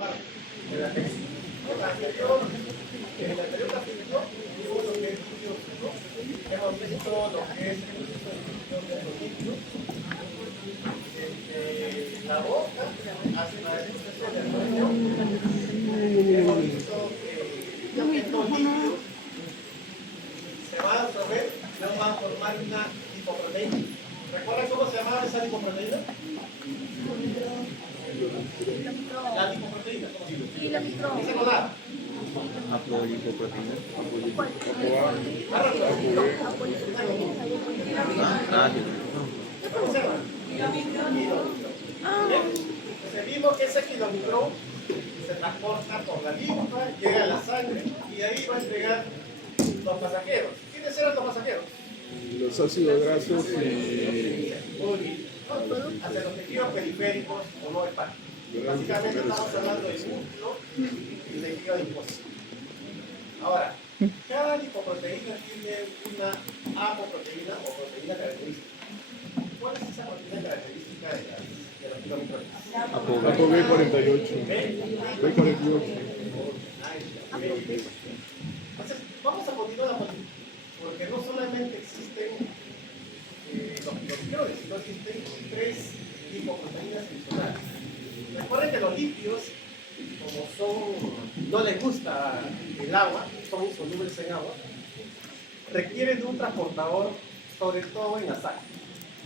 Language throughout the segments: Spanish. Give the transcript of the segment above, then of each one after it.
En la anterior capítulo vimos lo que es líquido seco, hemos visto lo que es el proceso de los líquidos, desde la boca hasta el proceso de reunión. Hemos visto que estos líquidos se van a absorber y van a formar una lipoproteína. ¿Recuerdan cómo se llamaba esa lipoproteína? La lipoproteína. ¿Qué se lo da? Apolipoproteína. Entonces vimos que ese kilomicrón se transporta por la linfa, llega a la sangre y ahí va a entregar los pasajeros. ¿Quiénes eran los pasajeros? Los ácidos grasos y hacia los tejidos periféricos o no hepáticos. Básicamente estamos hablando de músculo y tejido adiposo. Ahora, cada lipoproteína tiene una apoproteína o proteína característica. ¿Cuál es esa proteína característica de los kilomicrones? ApoB48. B48. Entonces, vamos a continuar porque no solamente existen los kilomicrones, sino existen 3 lipoproteínas adicionales. Recuerden que los lípidos, como no les gusta el agua, son insolubles en agua, requieren de un transportador, sobre todo en la sangre.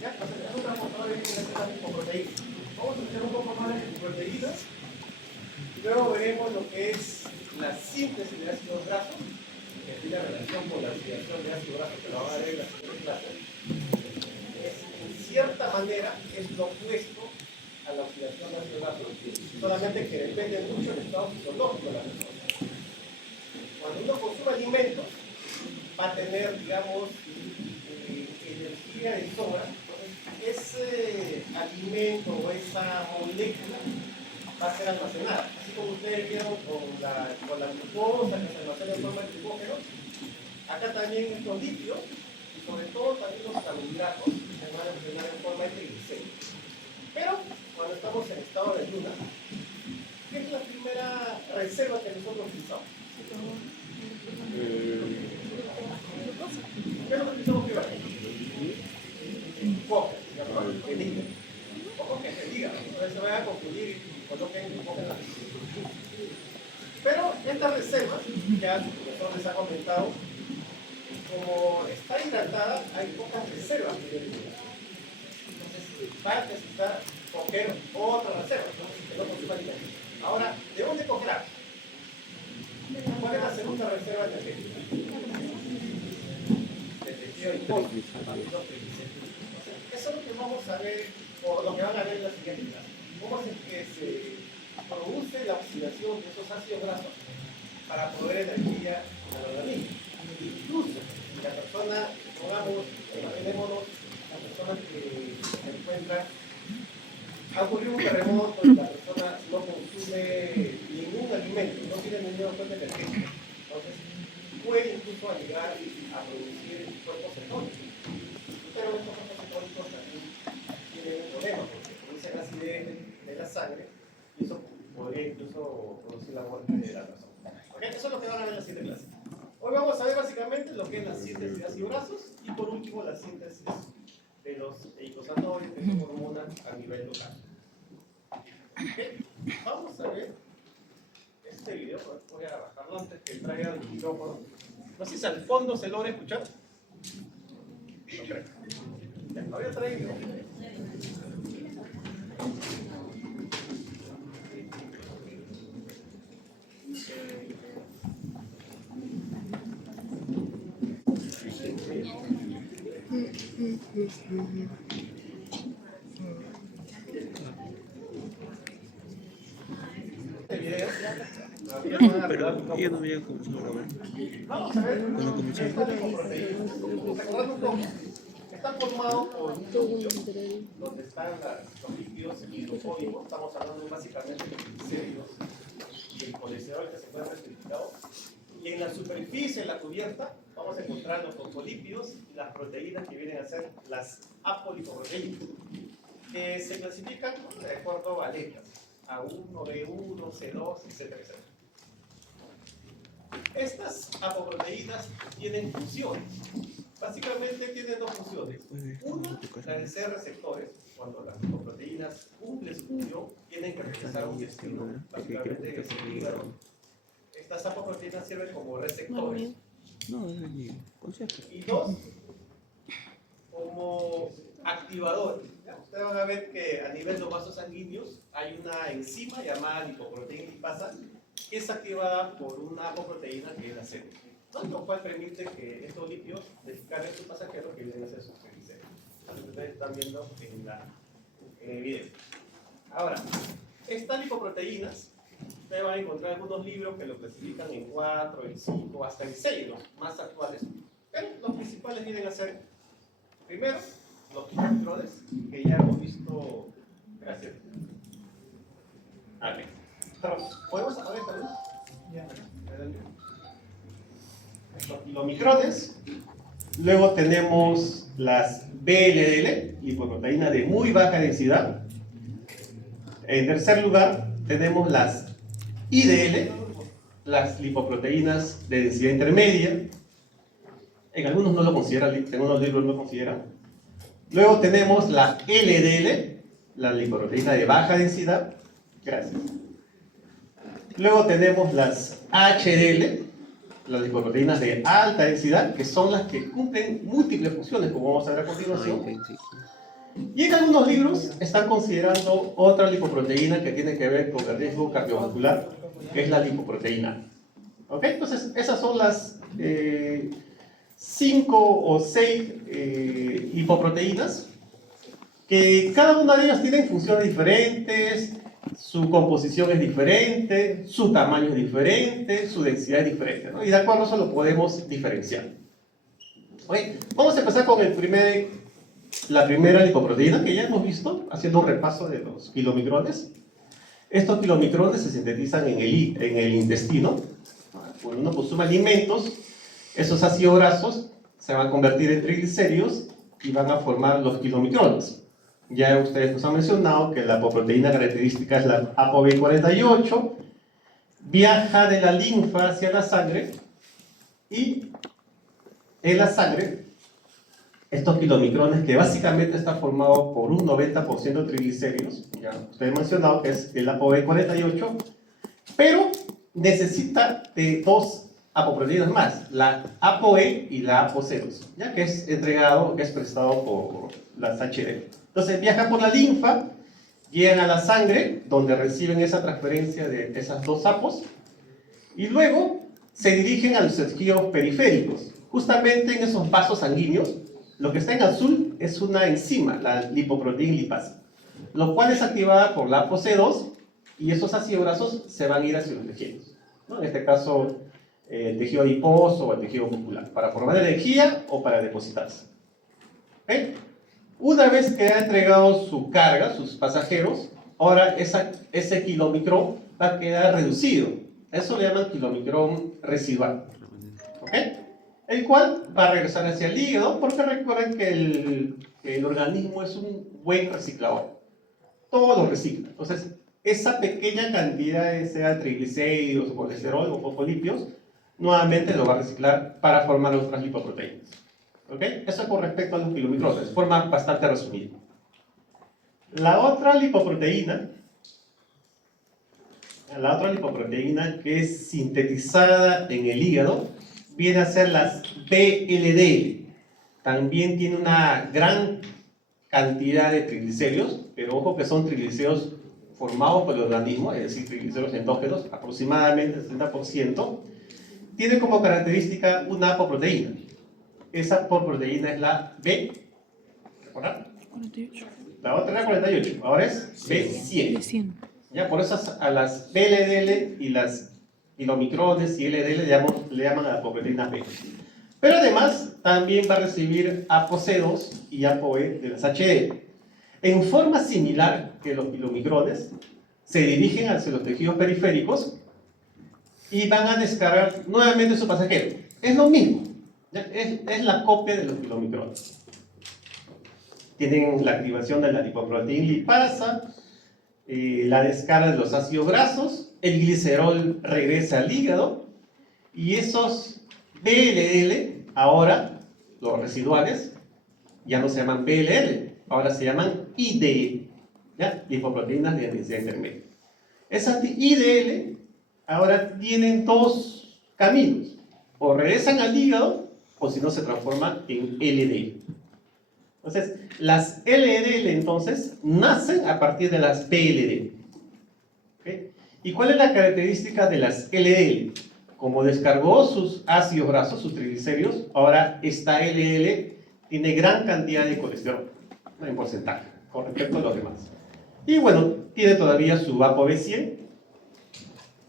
¿Ya? Entonces, un transportador viene a ser la lipoproteína. Vamos a hacer un poco más de lipoproteínas y luego veremos lo que es la síntesis de ácidos grasos, que tiene relación con la oxidación de ácidos grasos, que lo van a ver en la siguiente clase. En cierta manera es lo opuesto a la oxidación de ácidos grasos, solamente que depende mucho del estado fisiológico de la persona. Cuando uno consume alimentos, va a tener, digamos, energía de sobra. Ese alimento o esa molécula va a ser almacenada. Así como ustedes vieron con la glucosa que se almacena en forma de glucógeno, acá también estos lípidos y sobre todo también los carbohidratos se van a almacenar en forma de triglicéridos. Pero cuando estamos en estado de ayuno, ¿qué es la primera reserva que nosotros utilizamos? ¿Qué es lo que utilizamos primero? Coca, el hígado. Ojo que es el hígado, no se vayan a confundir y coloquen coca en la piscina. Pero esta reserva, que el profesor les ha comentado, como está hidratada, hay pocas reservas de hígado. Entonces va a necesitar coger otra reserva, que no consuma alimentos. Ahora, ¿de dónde cogerá? ¿Cuál es la segunda reserva energética? Del tejido adiposo. Eso es lo que vamos a ver, o lo que van a ver en la siguiente clase. Cómo es que se produce la oxidación de esos ácidos grasos para proveer energía al organismo. Incluso la persona, pongamos, imaginémonos, la persona que se encuentra, ha ocurrido un terremoto y la persona no consume ningún alimento, no tiene ninguna fuente energética. Entonces, puede incluso llegar a producir cuerpos cetónicos. Pero estos cuerpos cetónicos también tienen un problema porque producen acidez de la sangre y eso podría incluso producir la muerte de la persona. ¿Okay? Eso es lo que van a ver en la siguiente clase. Hoy vamos a ver básicamente lo que es la síntesis de ácidos grasos y por último la síntesis de los eicosanoides, que son hormonas a nivel local. ¿Okay? Vamos a ver este video. Voy a bajarlo antes que traiga el micrófono. No sé si al fondo se logra escuchar. No creo. Ya, lo voy a traer el micrófono. Pero yo no había comenzado a grabar. Vamos a ver. Cuando comenzó. Recordando un poco. Están formados por un núcleo donde están los lípidos hidrofóbicos. Estamos hablando básicamente de los triglicéridos y el colesterol que se encuentra identificado. Y en la superficie, en la cubierta, vamos a encontrar los fosfolípidos y las proteínas que vienen a ser las apolipoproteínas, que se clasifican de acuerdo a letras. A1, B1, C2, etcétera, etcétera. Estas apoproteínas tienen funciones. Básicamente tienen dos funciones. Una, la de ser receptores. Cuando las lipoproteínas cumplen su función, tienen que regresar a un destino. Básicamente que es el hígado. Estas apoproteínas sirven como receptores. No, es el consejo. Y dos, como activadores. ¿Ya? Ustedes van a ver que a nivel de los vasos sanguíneos hay una enzima llamada lipoproteína lipasa que es activada por una apoproteína que es la C, ¿no? Lo cual permite que estos lípidos descarguen sus pasajeros que vienen a ser sus triglicéridos. Ustedes están viendo en el video. Ahora, estas lipoproteínas, ustedes van a encontrar algunos libros que lo clasifican en 4, en 5, hasta en 6, los más actuales. Pero los principales vienen a ser, primero, los kilomicrones, que ya hemos visto. Gracias. Vale. ¿Podemos apagar esta luz? Ya. Los kilomicrones. Luego tenemos las VLDL, lipoproteína de muy baja densidad. En tercer lugar, tenemos las IDL, las lipoproteínas de densidad intermedia. En algunos no lo consideran, en algunos libros no lo consideran. Luego tenemos la LDL, la lipoproteína de baja densidad. Gracias. Luego tenemos las HDL, las lipoproteínas de alta densidad, que son las que cumplen múltiples funciones, como vamos a ver a continuación. Y en algunos libros están considerando otra lipoproteína que tiene que ver con el riesgo cardiovascular, que es la lipoproteína. ¿Ok? Entonces, esas son las 5 o 6 lipoproteínas, que cada una de ellas tiene funciones diferentes, su composición es diferente, su tamaño es diferente, su densidad es diferente, ¿no? Y de acuerdo a eso lo podemos diferenciar. ¿Ok? Vamos a empezar con la primera lipoproteína que ya hemos visto, haciendo un repaso de los kilomicrones. Estos kilomicrones se sintetizan en el intestino. Cuando uno consume alimentos, esos ácidos grasos se van a convertir en triglicéridos y van a formar los kilomicrones. Ya ustedes nos han mencionado que la apoproteína característica es la ApoB48, viaja de la linfa hacia la sangre y en la sangre estos kilomicrones, que básicamente está formado por un 90% de triglicéridos, ya ustedes han mencionado que es el ApoB48, pero necesita de dos apoproteínas más, la ApoE y la ApoC2, ya que es entregado, que es prestado por las HDL. Entonces viajan por la linfa, llegan a la sangre, donde reciben esa transferencia de esas dos apos, y luego se dirigen a los tejidos periféricos. Justamente en esos vasos sanguíneos, lo que está en azul es una enzima, la lipoproteína lipasa, lo cual es activada por la ApoC2, y esos ácidos grasos se van a ir hacia los tejidos, ¿no? En este caso, el tejido adiposo o el tejido muscular, para formar energía o para depositarse. ¿Okay? Una vez que ha entregado su carga, sus pasajeros, ahora ese kilomicrón va a quedar reducido. Eso le llaman kilomicrón residual. ¿Ok? El cual va a regresar hacia el hígado, porque recuerden que el organismo es un buen reciclador. Todo lo recicla. Entonces, esa pequeña cantidad, sea triglicéridos, o colesterol o fosfolípidos, nuevamente lo va a reciclar para formar otras lipoproteínas. ¿Ok? Eso con respecto a los kilomicrones, de forma bastante resumida. La otra lipoproteína que es sintetizada en el hígado viene a ser las VLDL. También tiene una gran cantidad de triglicéridos, pero ojo que son triglicéridos formados por el organismo, es decir, triglicéridos endógenos, aproximadamente el 70%. Tiene como característica una apoproteína. Esa apoproteína es la B, ¿recuerdan? 48. La otra era 48, ahora es B100. B100. Ya, por eso a las VLDL y los micrones y LDL le llaman a la apoproteína B. Pero además también va a recibir ApoC2 y ApoE de las HDL. En forma similar que los kilomicrones, se dirigen hacia los tejidos periféricos y van a descargar nuevamente su pasajero. Es lo mismo, es la copia de los kilomicrones. Tienen la activación de la lipoproteína lipasa, la descarga de los ácidos grasos, el glicerol regresa al hígado y esos BLL, ahora los residuales, ya no se llaman BLL, ahora se llaman IDL, ¿ya? Lipoproteínas de densidad intermedia. Esas IDL ahora tienen dos caminos, o regresan al hígado o si no se transforman en LDL. Entonces, las LDL entonces nacen a partir de las PLD. ¿Okay? ¿Y cuál es la característica de las LDL? Como descargó sus ácidos grasos, sus triglicéridos, ahora esta LDL tiene gran cantidad de colesterol, en porcentaje, con respecto a los demás. Y bueno, tiene todavía su ApoB100.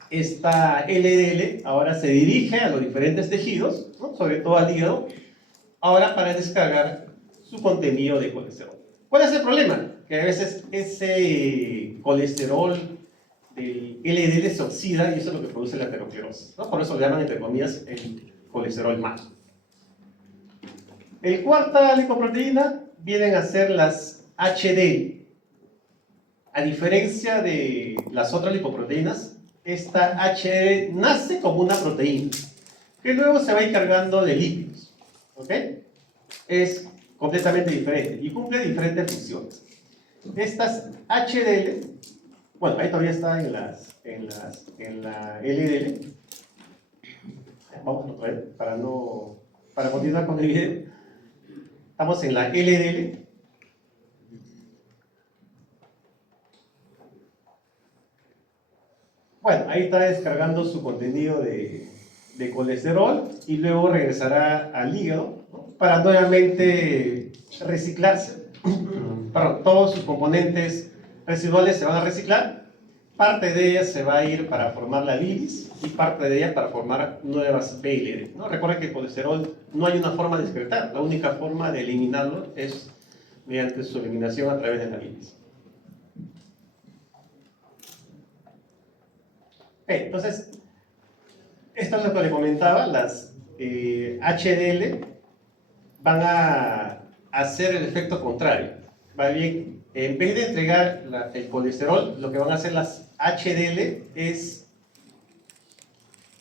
Esta LDL ahora se dirige a los diferentes tejidos, ¿no? Sobre todo al hígado, ahora para descargar su contenido de colesterol. ¿Cuál es el problema? Que a veces ese colesterol del LDL se oxida y eso es lo que produce la aterosclerosis, ¿no? Por eso le llaman, entre comillas, el colesterol malo. El cuarta lipoproteína vienen a ser las HDL. A diferencia de las otras lipoproteínas, esta HDL nace como una proteína que luego se va a ir cargando de lípidos. ¿Ok? Es completamente diferente y cumple diferentes funciones. Estas HDL, bueno, ahí todavía está en la LDL. Vamos otra vez para continuar con el video. Estamos en la LDL. Bueno, ahí está descargando su contenido de colesterol y luego regresará al hígado, ¿no? Para nuevamente reciclarse. Perdón, todos sus componentes residuales se van a reciclar. Parte de ellas se va a ir para formar la bilis y parte de ellas para formar nuevas PLD, ¿no? Recuerden que el colesterol no hay una forma de excretar, la única forma de eliminarlo es mediante su eliminación a través de la bilis. Entonces, esto es lo que le comentaba, las HDL van a hacer el efecto contrario. Va bien, en vez de entregar el colesterol, lo que van a hacer las HDL es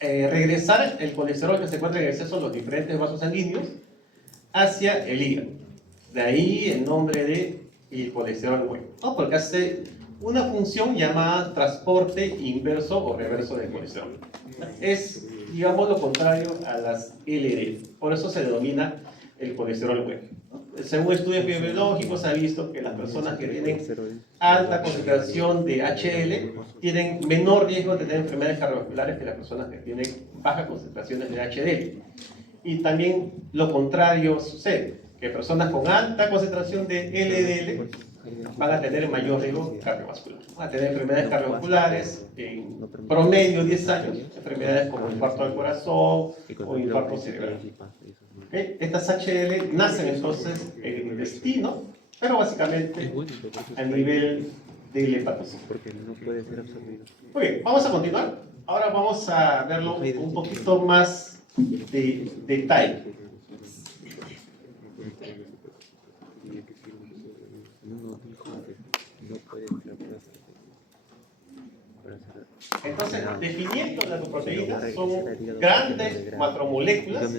regresar el colesterol que se encuentra en exceso en los diferentes vasos sanguíneos hacia el hígado. De ahí el nombre de el colesterol bueno, ¿no? Porque hace una función llamada transporte inverso o reverso del colesterol. Es, digamos, lo contrario a las LDL. Por eso se denomina el colesterol bueno, ¿no? Según estudios biológicos se ha visto que las personas que tienen alta concentración de HDL tienen menor riesgo de tener enfermedades cardiovasculares que las personas que tienen bajas concentraciones de HDL. Y también lo contrario sucede, que personas con alta concentración de LDL van a tener mayor riesgo cardiovascular. Van a tener enfermedades cardiovasculares en promedio 10 años, enfermedades como infarto del corazón o infarto cerebral. ¿Okay? Estas HDL nacen entonces en el intestino, pero básicamente a nivel del hepatocito. Porque no puede ser absorbido. Muy bien, vamos a continuar. Ahora vamos a verlo un poquito más de detalle. Entonces, definiendo las proteínas, son grandes macromoléculas,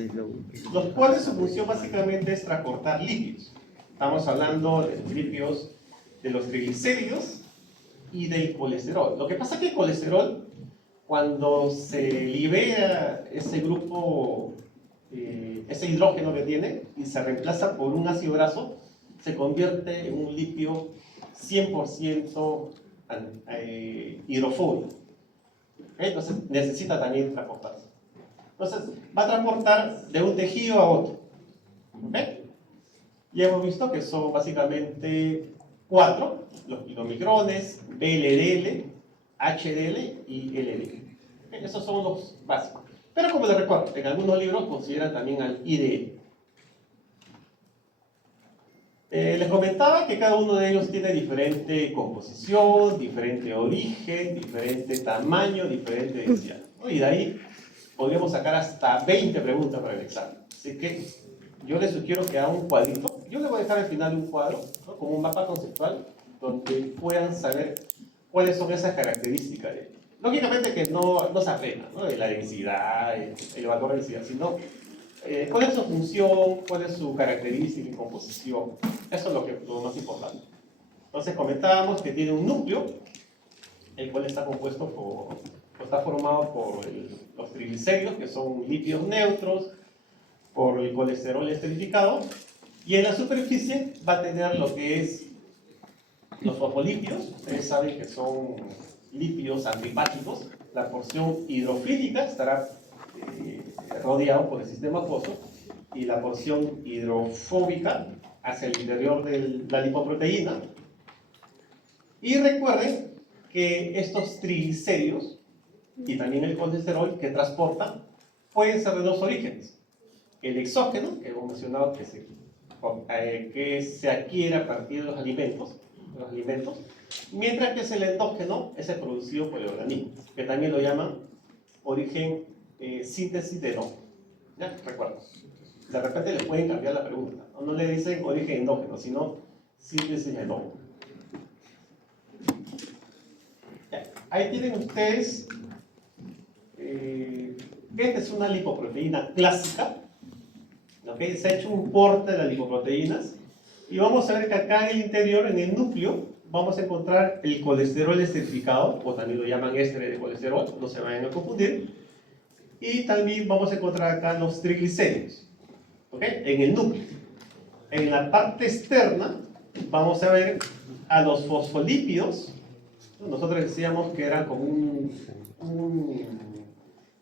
los cuales su función básicamente es transportar lípidos. Estamos hablando de los lípidos, de los triglicéridos y del colesterol. Lo que pasa es que el colesterol, cuando se libera ese grupo, ese hidrógeno que tiene, y se reemplaza por un ácido graso, se convierte en un lípido 100% hidrofóbico. Entonces necesita también transportarse. Entonces va a transportar de un tejido a otro. Ya hemos visto que son básicamente 4, los kilomicrones, BLDL, HDL y LDL. Esos son los básicos. Pero como les recuerdo, en algunos libros consideran también al IDL. Les comentaba que cada uno de ellos tiene diferente composición, diferente origen, diferente tamaño, diferente densidad, ¿no? Y de ahí podríamos sacar hasta 20 preguntas para el examen. Así que yo les sugiero que hagan un cuadrito. Yo les voy a dejar al final un cuadro, ¿no? Como un mapa conceptual donde puedan saber cuáles son esas características. Lógicamente que no se aprenda, ¿no? De la densidad, el valor de densidad, sino cuál es su función, cuál es su característica y composición. Eso es lo más importante. Entonces comentábamos que tiene un núcleo, el cual está compuesto está formado por los triglicéridos, que son lípidos neutros, por el colesterol esterificado, y en la superficie va a tener lo que es los fosfolípidos. Ustedes saben que son lípidos antiepáticos. La porción hidrofílica estará rodeado por el sistema acuoso, y la porción hidrofóbica hacia el interior de la lipoproteína. Y recuerden que estos triglicéridos y también el colesterol que transportan pueden ser de dos orígenes: el exógeno, que hemos mencionado que se adquiere a partir de los alimentos, mientras que es el endógeno, ese producido por el organismo, que también lo llaman origen síntesis de endógeno. ¿Ya? Recuerden, de repente les pueden cambiar la pregunta, no le dicen origen endógeno, sino síntesis de endógeno. Ahí tienen ustedes, esta es una lipoproteína clásica, ¿okay? Se ha hecho un porte de las lipoproteínas, y vamos a ver que acá en el interior, en el núcleo, vamos a encontrar el colesterol esterificado, o también lo llaman ésteres de colesterol, no se vayan a confundir, y también vamos a encontrar acá los triglicéridos, ¿okay? En el núcleo. En la parte externa vamos a ver a los fosfolípidos. Nosotros decíamos que era como un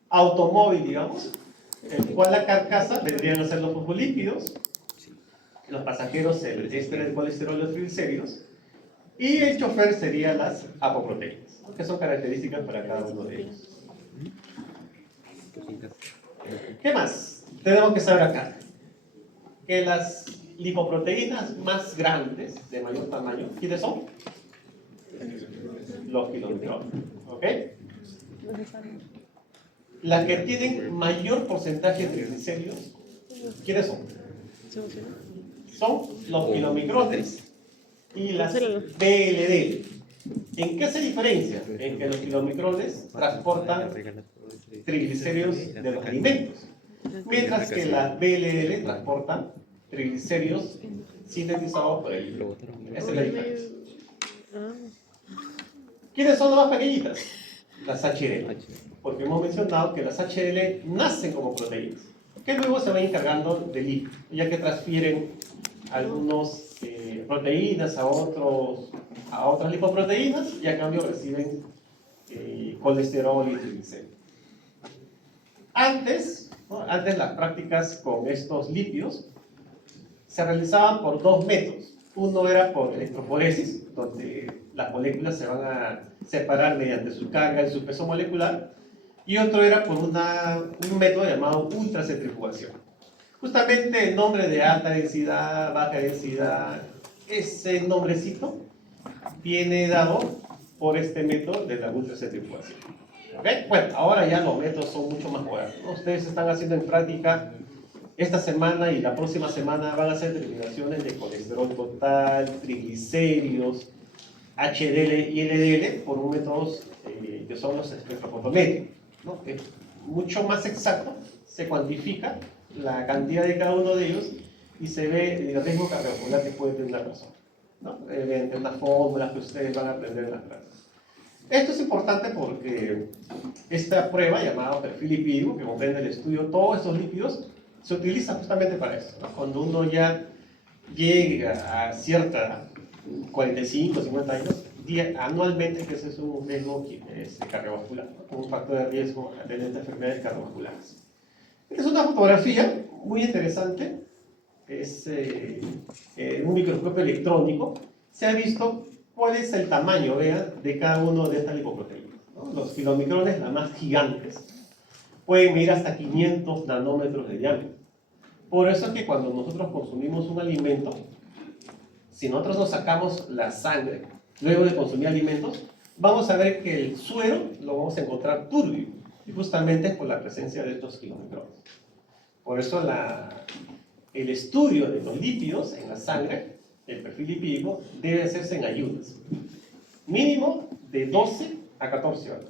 automóvil, digamos, el cual la carcasa vendrían a ser los fosfolípidos, los pasajeros el éster de colesterol, los triglicéridos, y el chofer serían las apoproteínas, ¿no? Que son características para cada uno de ellos. ¿Qué más tenemos que saber acá? Que las lipoproteínas más grandes, de mayor tamaño, ¿quiénes son? Los kilomicrones, ¿ok? Las que tienen mayor porcentaje de triglicéridos, ¿quiénes son? Son los kilomicrones y las VLD. ¿En qué se diferencia? En que los kilomicrones transportan triglicéridos de los alimentos, mientras que las VLL transportan triglicéridos sintetizados por el hígado. Esa es la diferencia. ¿Quiénes son las más pequeñitas? Las HDL. Porque hemos mencionado que las HDL nacen como proteínas, que luego se van encargando del lípido, ya que transfieren algunas proteínas a otras lipoproteínas, y a cambio reciben colesterol y triglicéridos. Antes las prácticas con estos lípidos se realizaban por dos métodos. Uno era por electroforesis, donde las moléculas se van a separar mediante su carga y su peso molecular, y otro era por un método llamado ultracentrifugación. Justamente el nombre de alta densidad, baja densidad, ese nombrecito viene dado por este método de la ultracentrifugación. ¿Okay? Bueno, ahora ya los métodos son mucho más modernos, ¿no? Ustedes están haciendo en práctica esta semana, y la próxima semana van a hacer determinaciones de colesterol total, triglicéridos, HDL y LDL por un método que son los espectrofotométricos, ¿no? Que es mucho más exacto, se cuantifica la cantidad de cada uno de ellos y se ve el riesgo cardiovascular que puede tener la persona, ¿no? Mediante unas fórmulas que ustedes van a aprender en las clases. Esto es importante porque esta prueba llamada perfil lipídico, que comprende el estudio de todos estos lípidos, se utiliza justamente para eso, ¿no? Cuando uno ya llega a cierta 45, 50 años, anualmente, que ese es un riesgo cardiovascular, ¿no? Un factor de riesgo a tener enfermedades cardiovasculares. Esta es una fotografía muy interesante, es un microscopio electrónico. Se ha visto cuál es el tamaño, vean, de cada uno de estas lipoproteínas, ¿no? Los kilomicrones, las más gigantes, pueden medir hasta 500 nanómetros de diámetro. Por eso es que cuando nosotros consumimos un alimento, si nosotros nos sacamos la sangre luego de consumir alimentos, vamos a ver que el suero lo vamos a encontrar turbio, y justamente es por la presencia de estos kilomicrones. Por eso el estudio de los lípidos en la sangre, el perfil lipídico, debe hacerse en ayunas. Mínimo de 12 a 14 horas.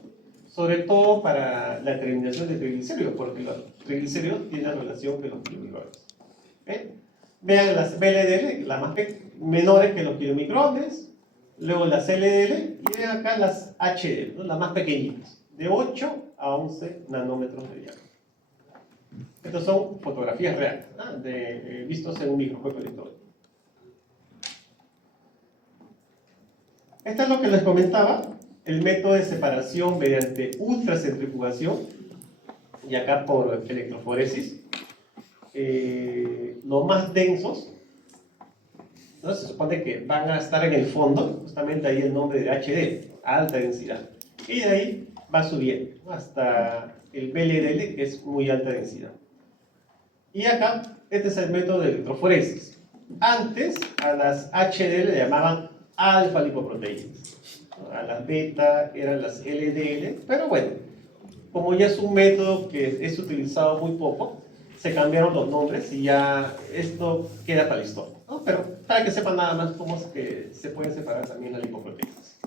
Sobre todo para la terminación de triglicéridos, porque los triglicéridos tienen relación con los kilomicrones. Vean las VLDL, las más menores que los kilomicrones, luego las LDL, y vean acá las HDL, ¿no? Las más pequeñitas, de 8 a 11 nanómetros de diámetro. Estas son fotografías reales, ¿no? Vistos en un microscopio electrónico. Esto es lo que les comentaba, el método de separación mediante ultracentrifugación, y acá por electroforesis. Los más densos, ¿no? Se supone que van a estar en el fondo, justamente ahí el nombre de HD, alta densidad. Y de ahí va subiendo, ¿no? Hasta el VLDL, que es muy alta densidad. Y acá, este es el método de electroforesis. Antes, a las HDL le llamaban alfa lipoproteínas. A las beta eran las LDL, pero bueno, como ya es un método que es utilizado muy poco, se cambiaron los nombres y ya esto queda para la historia, ¿no? Pero para que sepan nada más cómo es que se pueden separar también las lipoproteínas.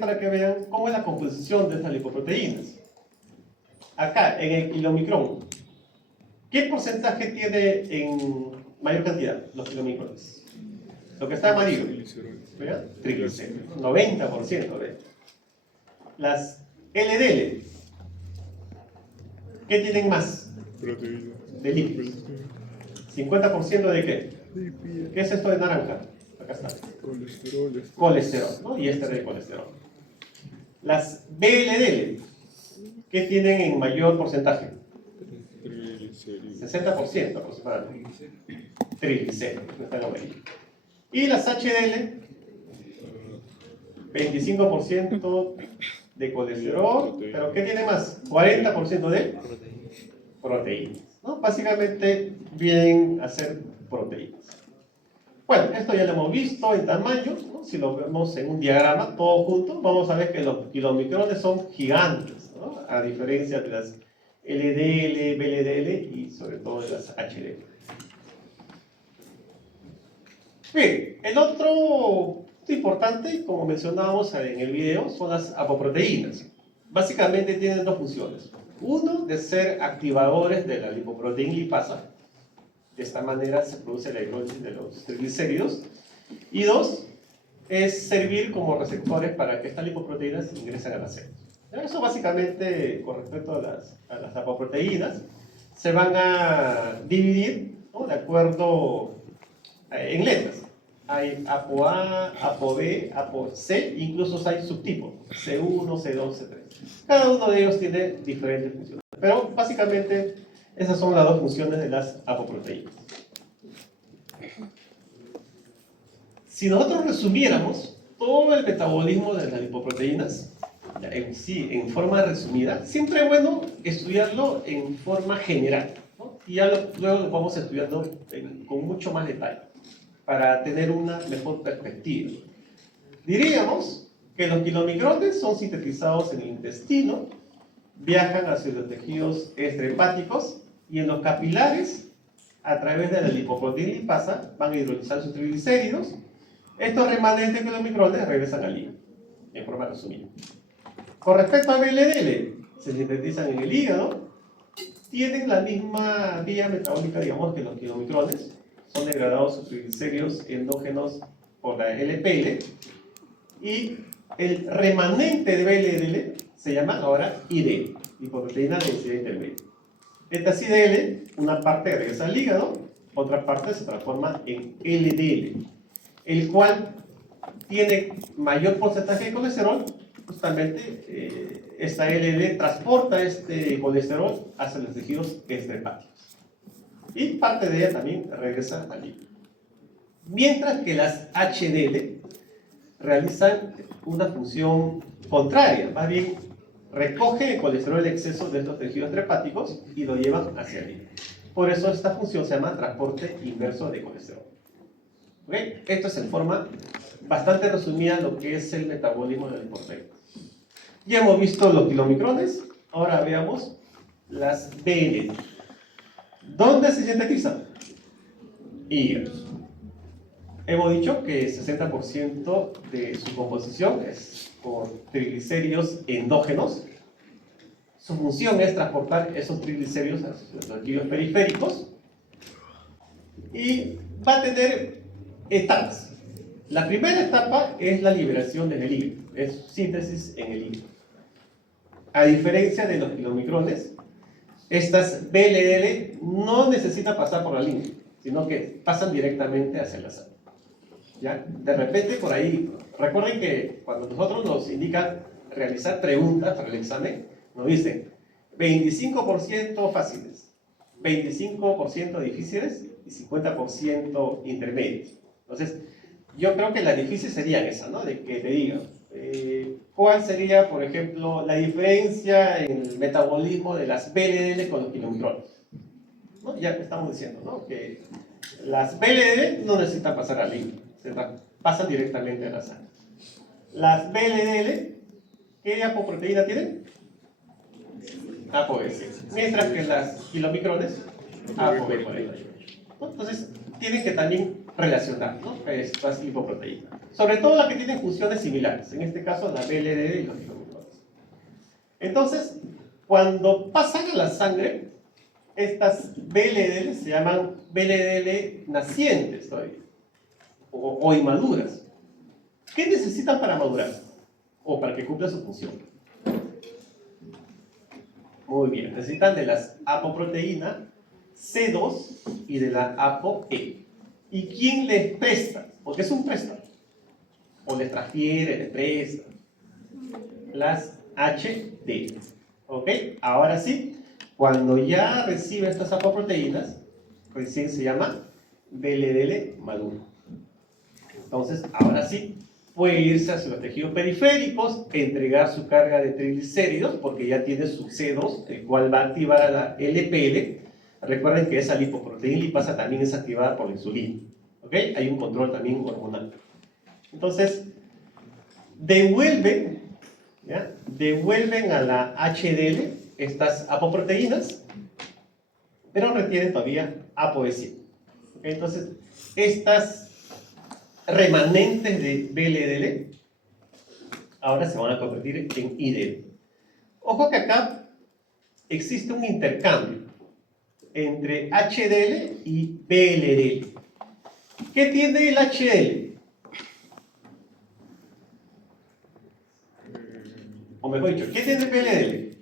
Para que vean cómo es la composición de estas lipoproteínas. Acá, en el kilomicrón, ¿qué porcentaje tiene en mayor cantidad los kilomicrones? Lo que está amarillo, ¿vean? Triglicéridos, 90%, ¿ven? Las LDL, ¿qué tienen más? Proteína. De lípidos. ¿50% de qué? ¿Qué es esto de naranja? Acá está. Colesterol. Colesterol, ¿no? Y este de colesterol. Las VLDL, ¿qué tienen en mayor porcentaje? Triglicéridos. 60% aproximadamente. Triglicéridos, no está en lo amarillo. Y las HDL, 25% de colesterol, pero ¿qué tiene más? 40% de proteínas, ¿no? Básicamente vienen a ser proteínas. Bueno, esto ya lo hemos visto en tamaño, ¿no? Si lo vemos en un diagrama, todo junto, vamos a ver que los kilomicrones son gigantes, ¿no? A diferencia de las LDL, VLDL y sobre todo de las HDL. Bien, el otro punto importante, como mencionábamos en el video, son las apoproteínas. Básicamente tienen dos funciones. Uno, de ser activadores de la lipoproteína lipasa. De esta manera se produce la hidrólisis de los triglicéridos. Y dos, es servir como receptores para que estas lipoproteínas ingresen a las células. Eso básicamente con respecto a las apoproteínas. Se van a dividir, ¿no? De acuerdo en letras. Hay ApoA, ApoB, ApoC, incluso hay subtipos, C1, C2, C3. Cada uno de ellos tiene diferentes funciones. Pero básicamente esas son las dos funciones de las apoproteínas. Si nosotros resumiéramos todo el metabolismo de las lipoproteínas, en forma resumida, siempre es bueno estudiarlo en forma general, ¿no? Y ya luego lo vamos estudiando con mucho más detalle, para tener una mejor perspectiva. Diríamos que los kilomicrones son sintetizados en el intestino, viajan hacia los tejidos extrahepáticos y en los capilares, a través de la lipoproteína lipasa, van a hidrolizar sus triglicéridos. Estos remanentes kilomicrones regresan al hígado, en forma resumida. Con respecto a VLDL, se sintetizan en el hígado, tienen la misma vía metabólica, digamos, que los kilomicrones. Son degradados sus triglicéridos endógenos por la LPL, y el remanente de VLDL se llama ahora IDL, lipoproteína de densidad intermedia. Estas IDL, una parte regresa al hígado, otra parte se transforma en LDL, el cual tiene mayor porcentaje de colesterol. Justamente esta LDL transporta este colesterol hacia los tejidos extrahepáticos. Y parte de ella también regresa al hígado. Mientras que las HDL realizan una función contraria, más bien recogen el colesterol en exceso de estos tejidos extrahepáticos y lo llevan hacia el hígado. Por eso esta función se llama transporte inverso de colesterol. ¿Okay? Esto es en forma bastante resumida lo que es el metabolismo de la lipoproteína. Ya hemos visto los kilomicrones, ahora veamos las VLDL. ¿Dónde se sintetizan? Hígado. hemos dicho que 60% de su composición es por triglicéridos endógenos. Su función es transportar esos triglicéridos a los tejidos periféricos y va a tener etapas. La primera etapa es la liberación desde el hígado, es síntesis en el hígado. A diferencia de los kilomicrones, estas BLDL no necesitan pasar por la línea, sino que pasan directamente hacia la sangre. ¿Ya? De repente por ahí, recuerden que cuando nosotros nos indican realizar preguntas para el examen, nos dicen 25% fáciles, 25% difíciles y 50% intermedios. Entonces, yo creo que la difícil sería esa, ¿no? De que te digan cuál sería, por ejemplo, la diferencia en el metabolismo de las BLDL con los kilomicrones, ¿no? Ya estamos diciendo, ¿no? Que las BLDL no necesitan pasar al hígado, pasan directamente a la sangre. Las BLDL, ¿qué apoproteína tienen? ApoB. Mientras que las kilomicrones, ApoB48. ¿No? Entonces, tienen que también relacionar, ¿no? Estas lipoproteínas. Sobre todo las que tienen funciones similares. En este caso, la BLDL y los kilomicrones. Entonces, cuando pasan a la sangre, estas BLDL se llaman BLDL nacientes todavía, o inmaduras. ¿Qué necesitan para madurar? O para que cumpla su función. Muy bien, necesitan de las apoproteína C2 y de la ApoE. ¿Y quién les presta? Porque es un préstamo. O les transfiere, les presta. Las HD. ¿Ok? Ahora sí, cuando ya recibe estas apoproteínas, recién se llama BLDL maduro. Entonces, ahora sí, puede irse hacia los tejidos periféricos, entregar su carga de triglicéridos, porque ya tiene su C2, el cual va a activar a la LPL. Recuerden que esa lipoproteína lipasa también es activada por la insulina. ¿Ok? Hay un control también hormonal. Entonces, devuelven a la HDL estas apoproteínas, pero retienen todavía ApoE100. ¿Ok? Entonces, estas remanentes de BLDL ahora se van a convertir en IDL. Ojo que acá existe un intercambio entre HDL y BLDL. ¿Qué tiene el HDL? O mejor dicho, ¿qué tiene el BLDL?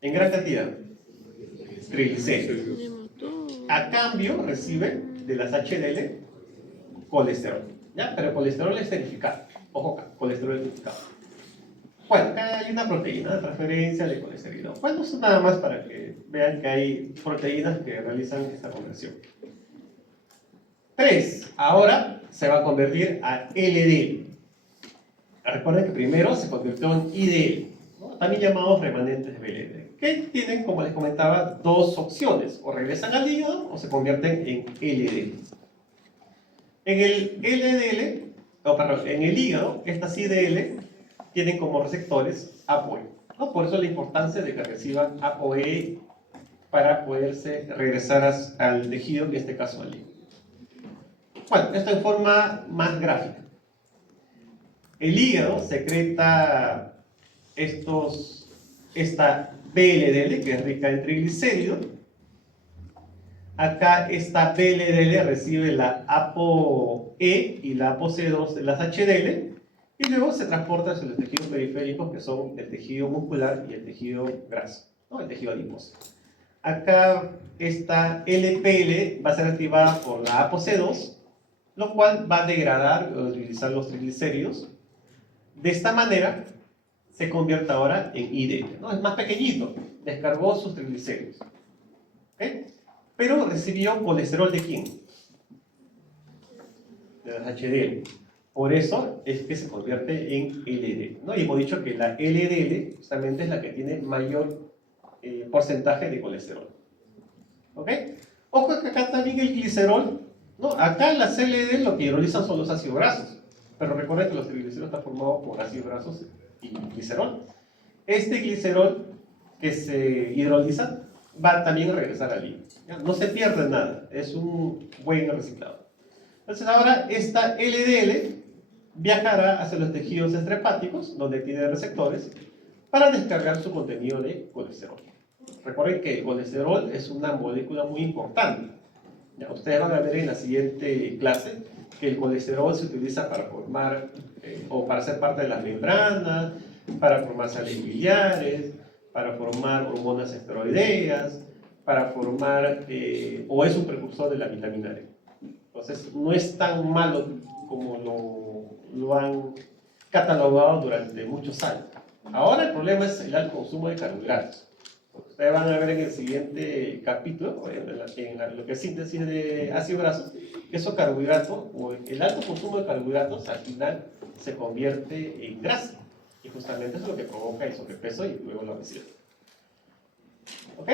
En gran cantidad. Triglicéridos. A cambio recibe de las HDL colesterol. ¿Ya? Pero colesterol esterificado. Ojo acá, colesterol esterificado. Bueno, acá hay una proteína de transferencia de colesterol. Bueno, eso nada más para que vean que hay proteínas que realizan esta conversión. 3. Ahora se va a convertir a LDL. Recuerden que primero se convirtió en IDL, ¿no? También llamados remanentes de BLDL, que tienen, como les comentaba, dos opciones: o regresan al hígado o se convierten en LDL. En el LDL, en el hígado, estas IDL tienen como receptores ApoE, ¿no? Por eso la importancia de que reciban ApoE para poderse regresar al tejido, en este caso al hígado. Bueno, esto en forma más gráfica. El hígado secreta esta BLDL, que es rica en triglicéridos. Acá esta BLDL recibe la ApoE y la ApoC2 de las HDL, y luego se transporta hacia los tejidos periféricos, que son el tejido muscular y el tejido graso, ¿no? El tejido adiposo. Acá esta LPL va a ser activada por la ApoC2, lo cual va a degradar o utilizar los triglicéridos. De esta manera se convierte ahora en IDL, ¿no? Es más pequeñito, descargó sus triglicéridos. ¿Okay? Pero recibió colesterol ¿de quién? De las HDL. Por eso es que se convierte en LDL, ¿no? Y hemos dicho que la LDL justamente es la que tiene mayor porcentaje de colesterol. ¿Ok? Ojo que acá también el glicerol, ¿no? Acá las LDL lo que hidrolizan son los ácidos grasos. Pero recuerden que los triglicéridos están formados por ácidos grasos y glicerol. Este glicerol que se hidroliza va también a regresar al hígado. No se pierde nada, es un buen reciclado. Entonces ahora esta LDL viajará hacia los tejidos extrahepáticos, donde tiene receptores, para descargar su contenido de colesterol. Recuerden que el colesterol es una molécula muy importante. Ya, ustedes van a ver en la siguiente clase que el colesterol se utiliza para formar o para ser parte de las membranas, para formar sales biliares, para formar hormonas esteroideas, para formar, o es un precursor de la vitamina D. Entonces, no es tan malo como lo han catalogado durante muchos años. Ahora el problema es el alto consumo de carbohidratos. Ustedes van a ver en el siguiente capítulo, en lo que es síntesis de ácido graso, que esos carbohidratos, o el alto consumo de carbohidratos, al final se convierte en grasa. Y justamente es lo que provoca el sobrepeso y luego la obesidad. ¿Ok?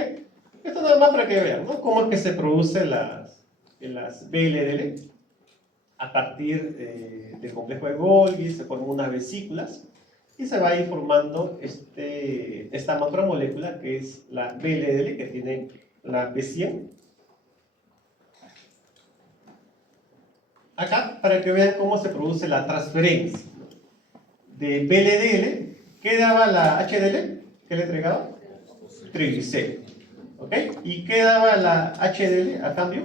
Esto nada más para que vean, ¿no? Cómo es que se producen las VLDL. A partir del complejo de Golgi se forman unas vesículas y se va a ir formando esta macromolécula que es la VLDL, que tiene la B100. Acá, para que vean cómo se produce la transferencia de VLDL, ¿qué daba la HDL? ¿Qué le entregaba? Triglicéridos. ¿Ok? ¿Y qué daba la HDL a cambio?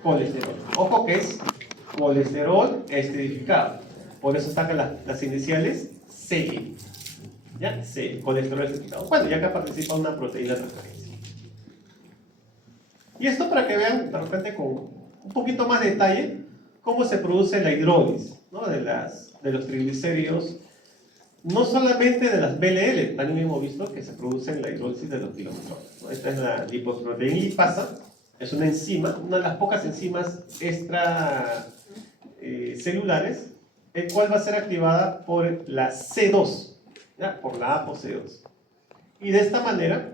Colesterol. Ojo que es colesterol esterificado. Por eso sacan las iniciales CE. ¿Ya? C, colesterol esterificado. Bueno, ya acá participa una proteína de transferencia. Y esto para que vean, de repente, con un poquito más de detalle, cómo se produce la hidrólisis, ¿no? de los triglicéridos, no solamente de las VLL, también hemos visto que se produce en la hidrólisis de los kilometrones, ¿no? Esta es la lipoproteína lipasa, es una enzima, una de las pocas enzimas extracelulares, el cual va a ser activada por la C2, ¿ya? Por la ApoC2. Y de esta manera,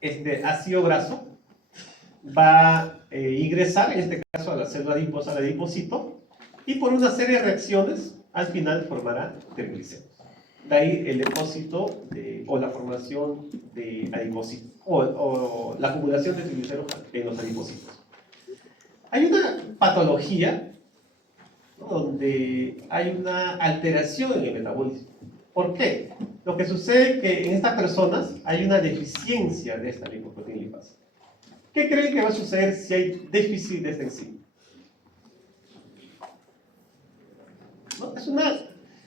este ácido graso va a ingresar, en este caso, a la célula adiposa, al adipocito, y por una serie de reacciones, al final formará triglicéridos. De ahí el depósito o la formación de adipocitos, o la acumulación de triglicéridos en los adipocitos. Hay una patología, ¿no? Donde hay una alteración en el metabolismo. ¿Por qué? Lo que sucede es que en estas personas hay una deficiencia de esta lipoproteína lipasa. ¿Qué creen que va a suceder si hay déficit de esta enzima? ¿No?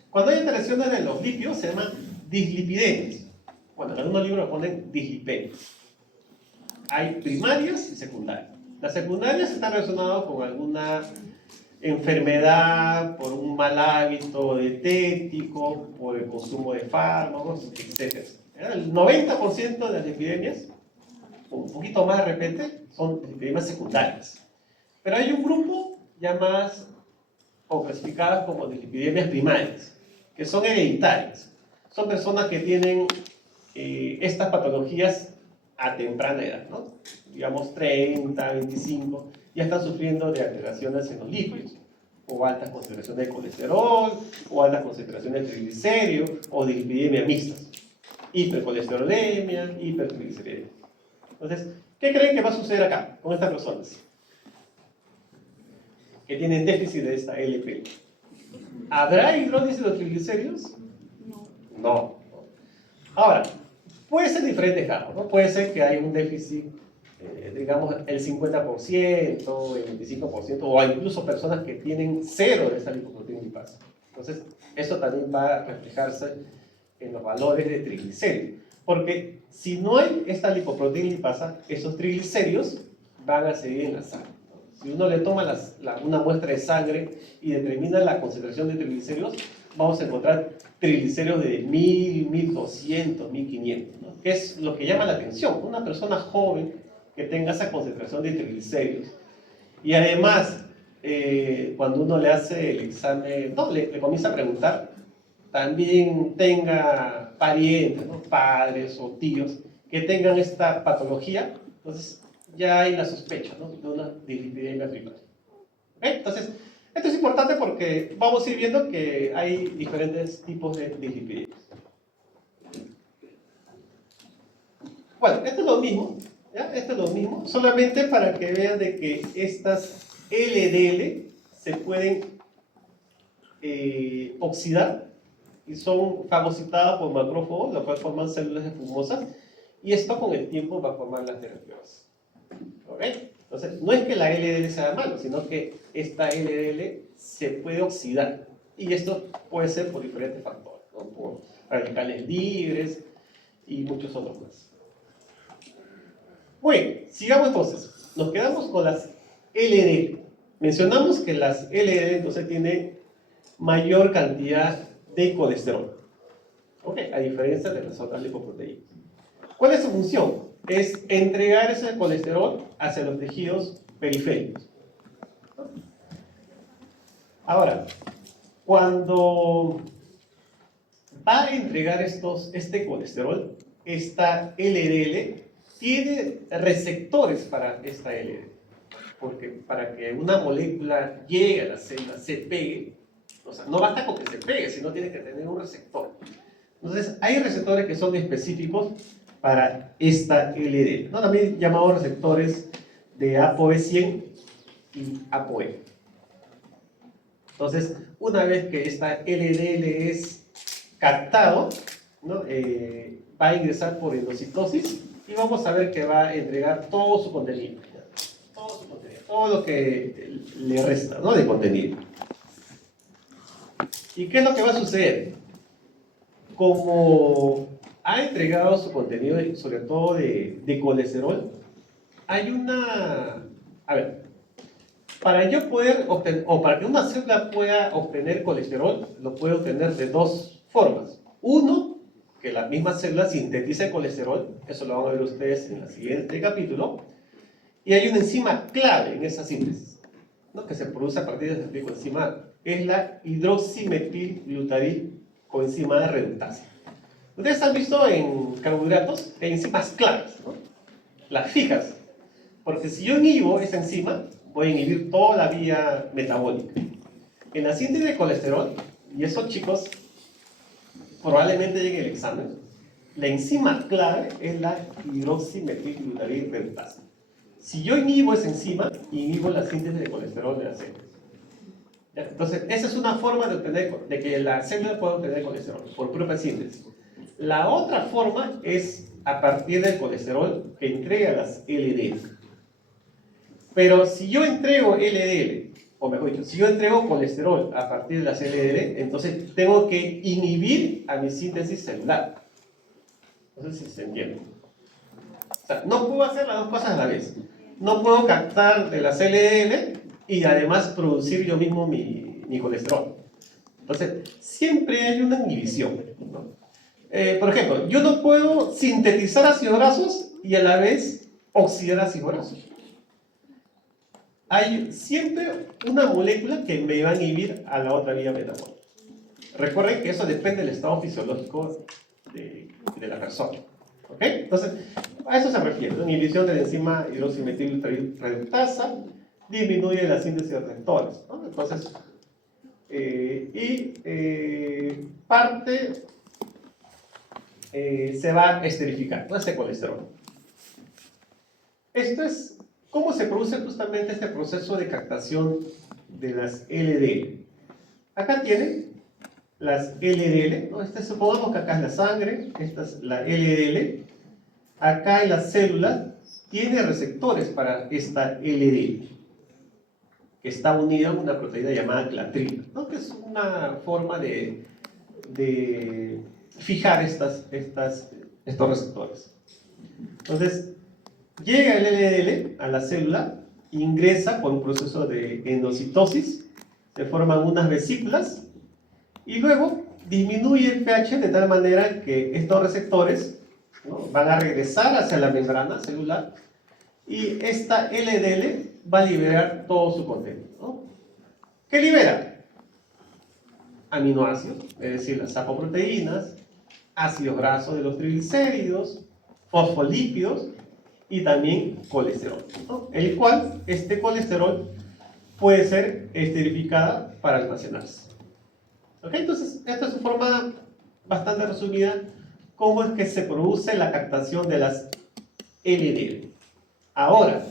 Cuando hay alteraciones de los lípidos se llaman dislipidemias. Bueno, en algunos libros ponen dislipemias. Hay primarias y secundarias. Las secundarias están relacionadas con alguna enfermedad, por un mal hábito dietético, por el consumo de fármacos, etc. El 90% de las epidemias, un poquito más de repente, son epidemias secundarias. Pero hay un grupo ya más, o clasificadas como dislipidemias primarias, que son hereditarias. Son personas que tienen estas patologías a temprana edad, ¿no? Digamos 30, 25, ya están sufriendo de alteraciones en los lípidos, o altas concentraciones de colesterol, o altas concentraciones de triglicéridos, o dislipidemia mixtas, hipercolesterolemia, hipertrigliceridemia. Entonces, ¿qué creen que va a suceder acá con estas personas que tienen déficit de esta LP? ¿Habrá hidrólisis de los triglicéridos? No. Ahora, puede ser diferente casos, ¿no? Puede ser que hay un déficit, digamos, el 50%, el 25%, o hay incluso personas que tienen cero de esta lipoproteína lipasa. Entonces, eso también va a reflejarse en los valores de triglicéridos. Porque si no hay esta lipoproteína lipasa, esos triglicéridos van a seguir en la sangre. Si uno le toma una muestra de sangre y determina la concentración de triglicéridos, vamos a encontrar triglicéridos de 1000, 1200, 1500, ¿no? Que es lo que llama la atención. Una persona joven que tenga esa concentración de triglicéridos. Y además, cuando uno le hace el examen, le comienza a preguntar, también tenga parientes, ¿no? Padres o tíos que tengan esta patología, entonces ya hay la sospecha, ¿no? De una dislipidemia primaria. ¿Okay? Entonces, esto es importante porque vamos a ir viendo que hay diferentes tipos de dislipidemias. Bueno, esto es lo mismo, ¿ya? Esto es lo mismo, solamente para que vean de que estas LDL se pueden oxidar y son fagocitadas por macrófagos, lo cual forman células espumosas, y esto con el tiempo va a formar las terapiosis. ¿Ok? Entonces, no es que la LDL sea malo, sino que esta LDL se puede oxidar, y esto puede ser por diferentes factores, ¿no? Por radicales libres y muchos otros más. Bueno, sigamos entonces. Nos quedamos con las LDL. Mencionamos que las LDL entonces tienen mayor cantidad de colesterol, ¿ok? A diferencia de las otras lipoproteínas. ¿Cuál es su función? Es entregar ese colesterol hacia los tejidos periféricos. Ahora, cuando va a entregar este colesterol, esta LDL tiene receptores para esta LDL. Porque para que una molécula llegue a la célula, se pegue, o sea, no basta con que se pegue, sino tiene que tener un receptor. Entonces, hay receptores que son específicos para esta LDL, ¿no? También llamados receptores de ApoB100 y ApoE. Entonces, una vez que esta LDL es captado, ¿no? Va a ingresar por endocitosis y vamos a ver que va a entregar todo su contenido. Todo lo que le resta, ¿no? De contenido. ¿Y qué es lo que va a suceder? Como ha entregado su contenido, sobre todo de colesterol, hay una... A ver, para yo poder obtener, o para que una célula pueda obtener colesterol, lo puede obtener de dos formas. Uno, que la misma célula sintetice colesterol, eso lo van a ver ustedes en el siguiente capítulo, y hay una enzima clave en esa síntesis, ¿no? Que se produce a partir de este coenzima, es la hidroximetilglutarid coenzima de reductasa. Ustedes han visto en carbohidratos que hay enzimas claves, ¿no? Las fijas, porque si yo inhibo esa enzima, voy a inhibir toda la vía metabólica. En la síntesis de colesterol, y esos chicos probablemente lleguen al examen, la enzima clave es la hidroximetilglutarid reductasa. Si yo inhibo esa enzima, inhibo la síntesis de colesterol de la célula. Entonces, esa es una forma de que la célula pueda obtener colesterol, por propia síntesis. La otra forma es a partir del colesterol que entrega las LDL. Pero si yo entrego LDL, o mejor dicho, si yo entrego colesterol a partir de las LDL, entonces tengo que inhibir a mi síntesis celular. No sé si se entiende. O sea, no puedo hacer las dos cosas a la vez. No puedo captar de las LDL y además producir yo mismo mi colesterol. Entonces, siempre hay una inhibición, ¿no? Por ejemplo, yo no puedo sintetizar ácidos grasos y a la vez oxidar ácidos grasos. Hay siempre una molécula que me va a inhibir a la otra vía metabólica. Recuerden que eso depende del estado fisiológico de la persona. ¿Ok? Entonces, a eso se refiere. La inhibición de la enzima hidroximetilglutarid reductasa disminuye la síntesis de receptores, ¿no? Entonces, parte se va a esterificar, ¿no? Este colesterol. Esto es cómo se produce justamente este proceso de captación de las LDL. Acá tienen las LDL, ¿no? Supongamos que acá es la sangre, esta es la LDL. Acá en la célula tiene receptores para esta LDL, que está unida a una proteína llamada clatrina, ¿no? Que es una forma de fijar estos receptores. Entonces, llega el LDL a la célula, ingresa por un proceso de endocitosis, se forman unas vesículas y luego disminuye el pH de tal manera que estos receptores, ¿no? Van a regresar hacia la membrana celular y esta LDL va a liberar todo su contenido, ¿no? ¿Qué libera? Aminoácidos, es decir, las apoproteínas, ácidos grasos de los triglicéridos, fosfolípidos y también colesterol, ¿no? El cual, este colesterol puede ser esterificada para almacenarse. ¿Ok? Entonces, esta es una forma bastante resumida cómo es que se produce la captación de las LDL. Ahora,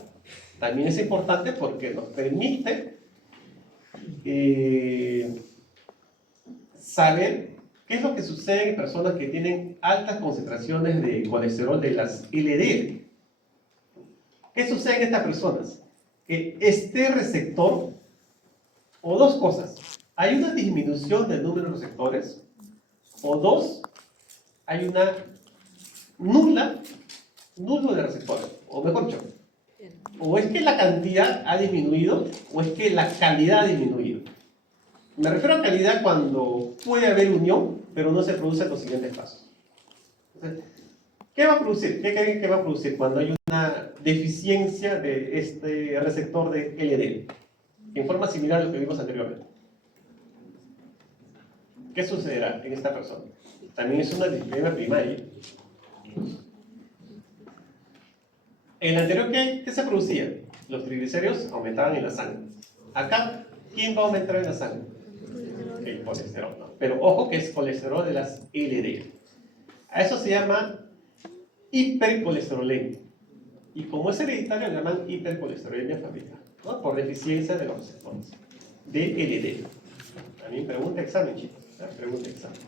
también es importante porque nos permite saber qué es lo que sucede en personas que tienen altas concentraciones de colesterol de las LDL. ¿Qué sucede en estas personas? Que este receptor, o dos cosas, hay una disminución del número de receptores, o dos, hay una nulo de receptores, o mejor dicho, o es que la cantidad ha disminuido, o es que la calidad ha disminuido. Me refiero a calidad cuando puede haber unión, pero no se producen los siguientes pasos. Entonces, ¿qué va a producir? ¿Qué creen que va a producir cuando hay una deficiencia de este receptor de LDL? En forma similar a lo que vimos anteriormente. ¿Qué sucederá en esta persona? También es una dislipidemia primaria. En el anterior, ¿qué se producía? Los triglicéridos aumentaban en la sangre. Acá, ¿quién va a aumentar en la sangre? El colesterol, ¿no? Pero ojo que es colesterol de las LDL. A eso se llama hipercolesterolemia. Y como es hereditario, le llaman hipercolesterolemia familiar, ¿no? Por deficiencia de los receptores de LDL. También pregunta examen, chicos. Pregunta examen.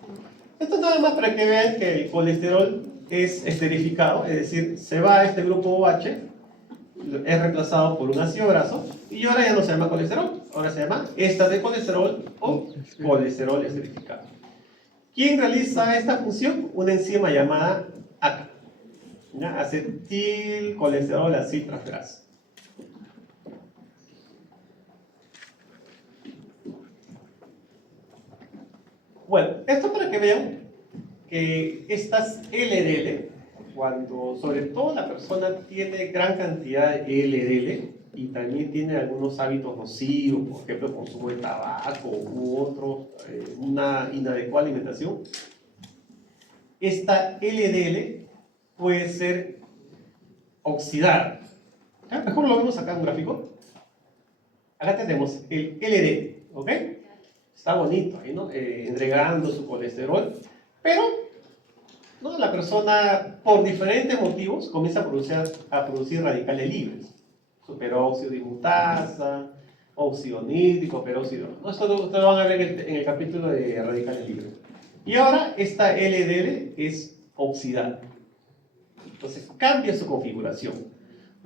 Esto nada más para que vean que el colesterol es esterificado, es decir, se va a este grupo OH, es reemplazado por un ácido graso, y ahora ya no se llama colesterol, ahora se llama éster de colesterol o colesterol esterificado. ¿Quién realiza esta función? Una enzima llamada ACA, ¿ya? Acetilcolesterol aciltraferasa. Bueno, esto para que vean que estas LDL, cuando sobre todo la persona tiene gran cantidad de LDL y también tiene algunos hábitos nocivos, por ejemplo, consumo de tabaco u otro, una inadecuada alimentación, esta LDL puede ser oxidada. ¿Ya? Mejor lo vemos acá en un gráfico. Acá tenemos el LDL, ¿ok? Está bonito ahí, ¿no? Entregando su colesterol, pero ¿no? La persona, por diferentes motivos, comienza a producir radicales libres. Superóxido dismutasa, óxido nítrico, peróxido. ¿No? Esto lo van a ver en el capítulo de radicales libres. Y ahora esta LDL es oxidada. Entonces cambia su configuración.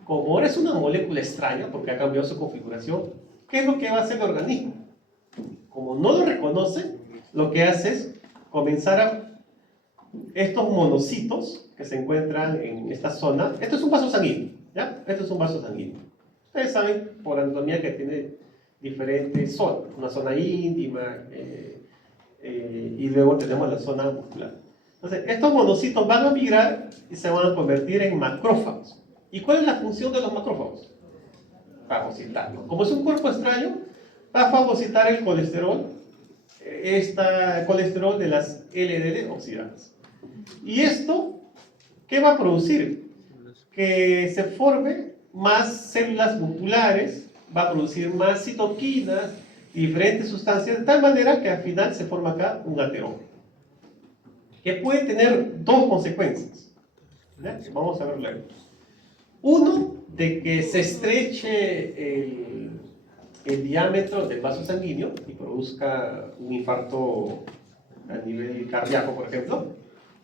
Como ahora es una molécula extraña, porque ha cambiado su configuración, ¿qué es lo que va a hacer el organismo? Como no lo reconoce, lo que hace es comenzar a estos monocitos que se encuentran en esta zona. Esto es un vaso sanguíneo, ¿ya? Esto es un vaso sanguíneo. Ustedes saben por anatomía que tiene diferentes zonas. Una zona íntima y luego tenemos la zona muscular. Entonces, estos monocitos van a migrar y se van a convertir en macrófagos. ¿Y cuál es la función de los macrófagos? Fagocitar, ¿no? Como es un cuerpo extraño, va a fagocitar el colesterol, colesterol de las LDL oxidadas. ¿Y esto qué va a producir? Que se forme más células musculares, va a producir más citoquinas, diferentes sustancias, de tal manera que al final se forma acá un ateroma, que puede tener dos consecuencias. ¿Ya? Vamos a verlo. Uno, de que se estreche el diámetro del vaso sanguíneo y produzca un infarto a nivel cardíaco, por ejemplo.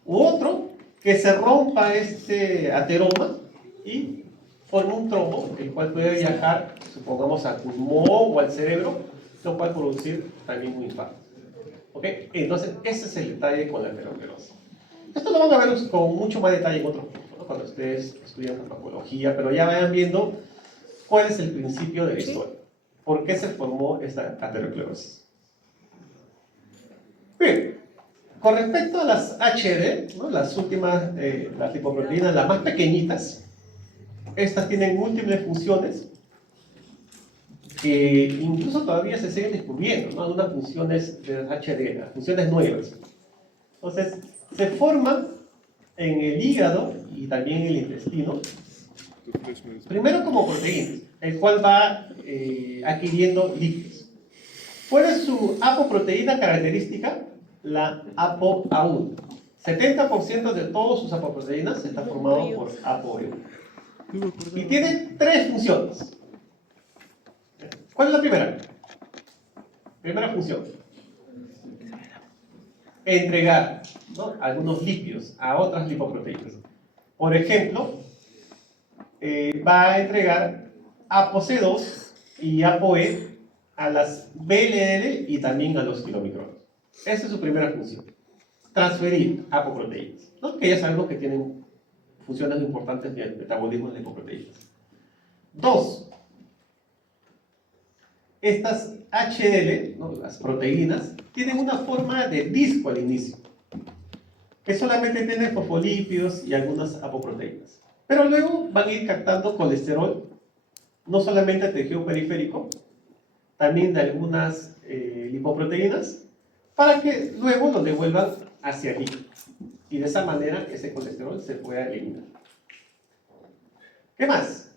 U otro, que se rompa este ateroma y forme un trombo, el cual puede viajar, supongamos, al pulmón o al cerebro, lo cual producir también un infarto. ¿Ok? Entonces, ese es el detalle con la aterosclerosis. Esto lo van a ver con mucho más detalle en otros puntos, ¿no? Cuando ustedes estudian farmacología, pero ya vayan viendo cuál es el principio de la historia. ¿Por qué se formó esta aterosclerosis? Bien, con respecto a las HD, ¿no? Las últimas, las lipoproteínas, las más pequeñitas, estas tienen múltiples funciones que incluso todavía se siguen descubriendo, ¿no? Algunas funciones de HD, las funciones nuevas. Entonces, se forman en el hígado y también en el intestino, primero como proteínas, el cual va adquiriendo lípidos. ¿Cuál es su apoproteína característica? La ApoA1. 70% de todos sus apoproteínas están formados por ApoE1. Y tiene tres funciones. ¿Cuál es la primera? Primera función. Entregar, ¿no?, algunos lípidos a otras lipoproteínas. Por ejemplo, va a entregar ApoC2 y ApoE a las BLL y también a los kilomicrones. Esa es su primera función. Transferir apoproteínas, ¿no?, que ya sabemos que tienen funciones importantes en el metabolismo de lipoproteínas. Dos, estas HDL, ¿no?, las proteínas, tienen una forma de disco al inicio, que solamente tiene fosfolípidos y algunas apoproteínas. Pero luego van a ir captando colesterol, no solamente al tejido periférico, también de algunas lipoproteínas, para que luego lo devuelvan hacia aquí. Y de esa manera ese colesterol se pueda eliminar. ¿Qué más?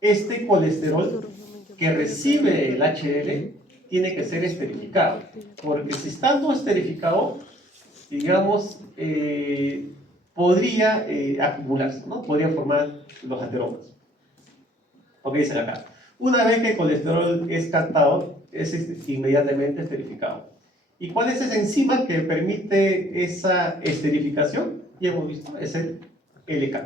Este colesterol que recibe el HDL tiene que ser esterificado, porque si está no esterificado, digamos, podría acumularse, ¿no? Podría formar los ateromas. ¿Ok? Dicen acá. Una vez que el colesterol es captado, es inmediatamente esterificado. ¿Y cuál es esa enzima que permite esa esterificación? Ya hemos visto, es el LK,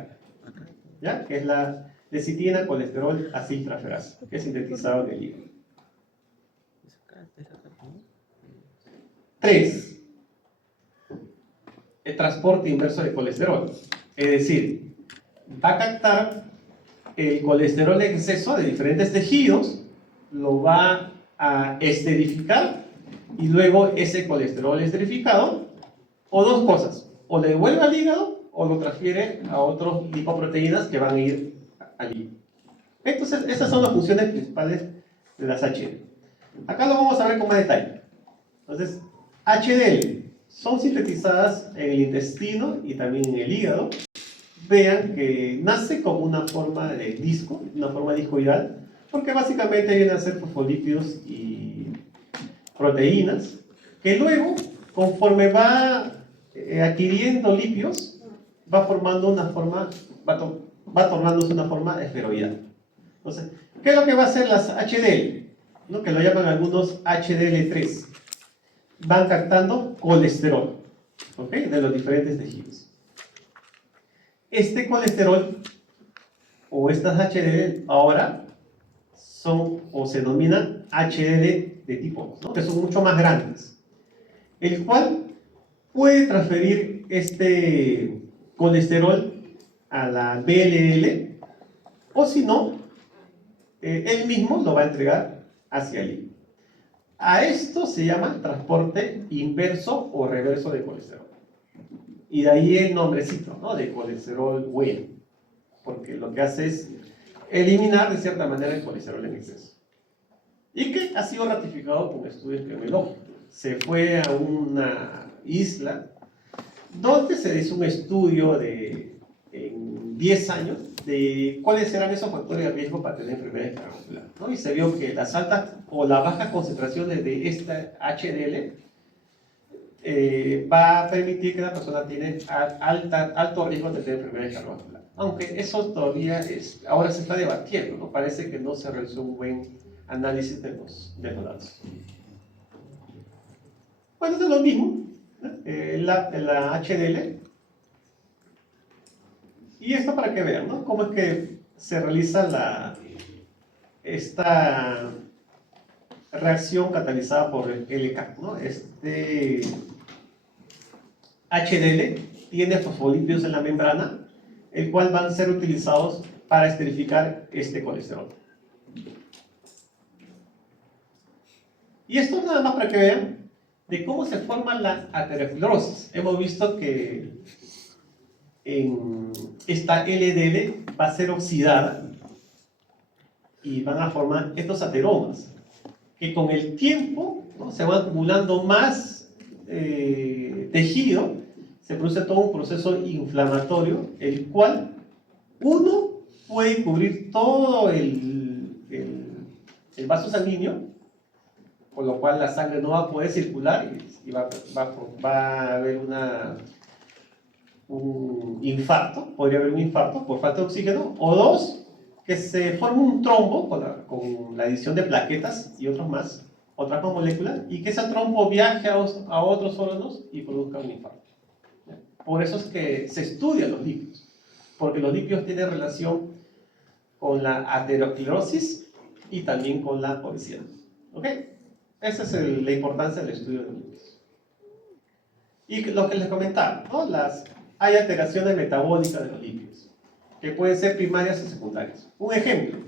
¿ya? Que es la lecitina colesterol aciltraferasa, que es sintetizado en el hígado. 3. El transporte inverso de colesterol. Es decir, va a captar el colesterol en exceso de diferentes tejidos, lo va a esterificar y luego ese colesterol esterificado, o dos cosas, o le devuelve al hígado o lo transfiere a otras lipoproteínas que van a ir allí. Entonces, esas son las funciones principales de las HDL. Acá lo vamos a ver con más detalle. Entonces, HDL son sintetizadas en el intestino y también en el hígado. Vean que nace como una forma de disco, una forma discoidal, porque básicamente vienen a ser fosfolípidos y proteínas, que luego, conforme va adquiriendo lípidos, va formando una forma, va tornándose una forma esferoidal. Entonces, ¿qué es lo que va a hacer las HDL? ¿No? Que lo llaman algunos HDL3. Van captando colesterol, ¿ok?, de los diferentes tejidos. Este colesterol o estas HDL ahora son o se denominan HDL de tipo 2, ¿no?, que son mucho más grandes, el cual puede transferir este colesterol a la BLL, o si no, él mismo lo va a entregar hacia allí. A esto se llama transporte inverso o reverso de colesterol. Y de ahí el nombrecito, ¿no?, de colesterol bueno, porque lo que hace es eliminar de cierta manera el colesterol en exceso. Y que ha sido ratificado con estudios epidemiológicos. Se fue a una isla donde se hizo un estudio en 10 años de cuáles eran esos factores de riesgo para tener enfermedades cardiovasculares, ¿no? Y se vio que las altas o las bajas concentraciones de esta HDL va a permitir que la persona tiene alto riesgo de tener enfermedades cardiovasculares. Aunque eso todavía ahora se está debatiendo, ¿no? Parece que no se realizó un buen análisis de los datos. Bueno, es lo mismo, la HDL. Y esto para que vean, ¿no?, cómo es que se realiza esta reacción catalizada por el LK, ¿no? Este HDL tiene fosfolípidos en la membrana, el cual van a ser utilizados para esterificar este colesterol. Y esto nada más para que vean de cómo se forma la aterosclerosis. Hemos visto que esta LDL va a ser oxidada y van a formar estos ateromas, que con el tiempo, ¿no?, se van acumulando más tejido, se produce todo un proceso inflamatorio, el cual uno puede cubrir todo el vaso sanguíneo, con lo cual la sangre no va a poder circular y va a haber una un infarto, podría haber un infarto por falta de oxígeno, o dos, que se forme un trombo con la adición de plaquetas y otras más moléculas, y que ese trombo viaje a otros órganos y produzca un infarto. ¿Ya? Por eso es que se estudian los lípidos, porque los lípidos tienen relación con la aterosclerosis y también con la obesidad. ¿Ok? Esa es la importancia del estudio de los lípidos. Y lo que les comentaba, ¿no? Hay alteraciones metabólicas de los lípidos, que pueden ser primarias y secundarias. Un ejemplo,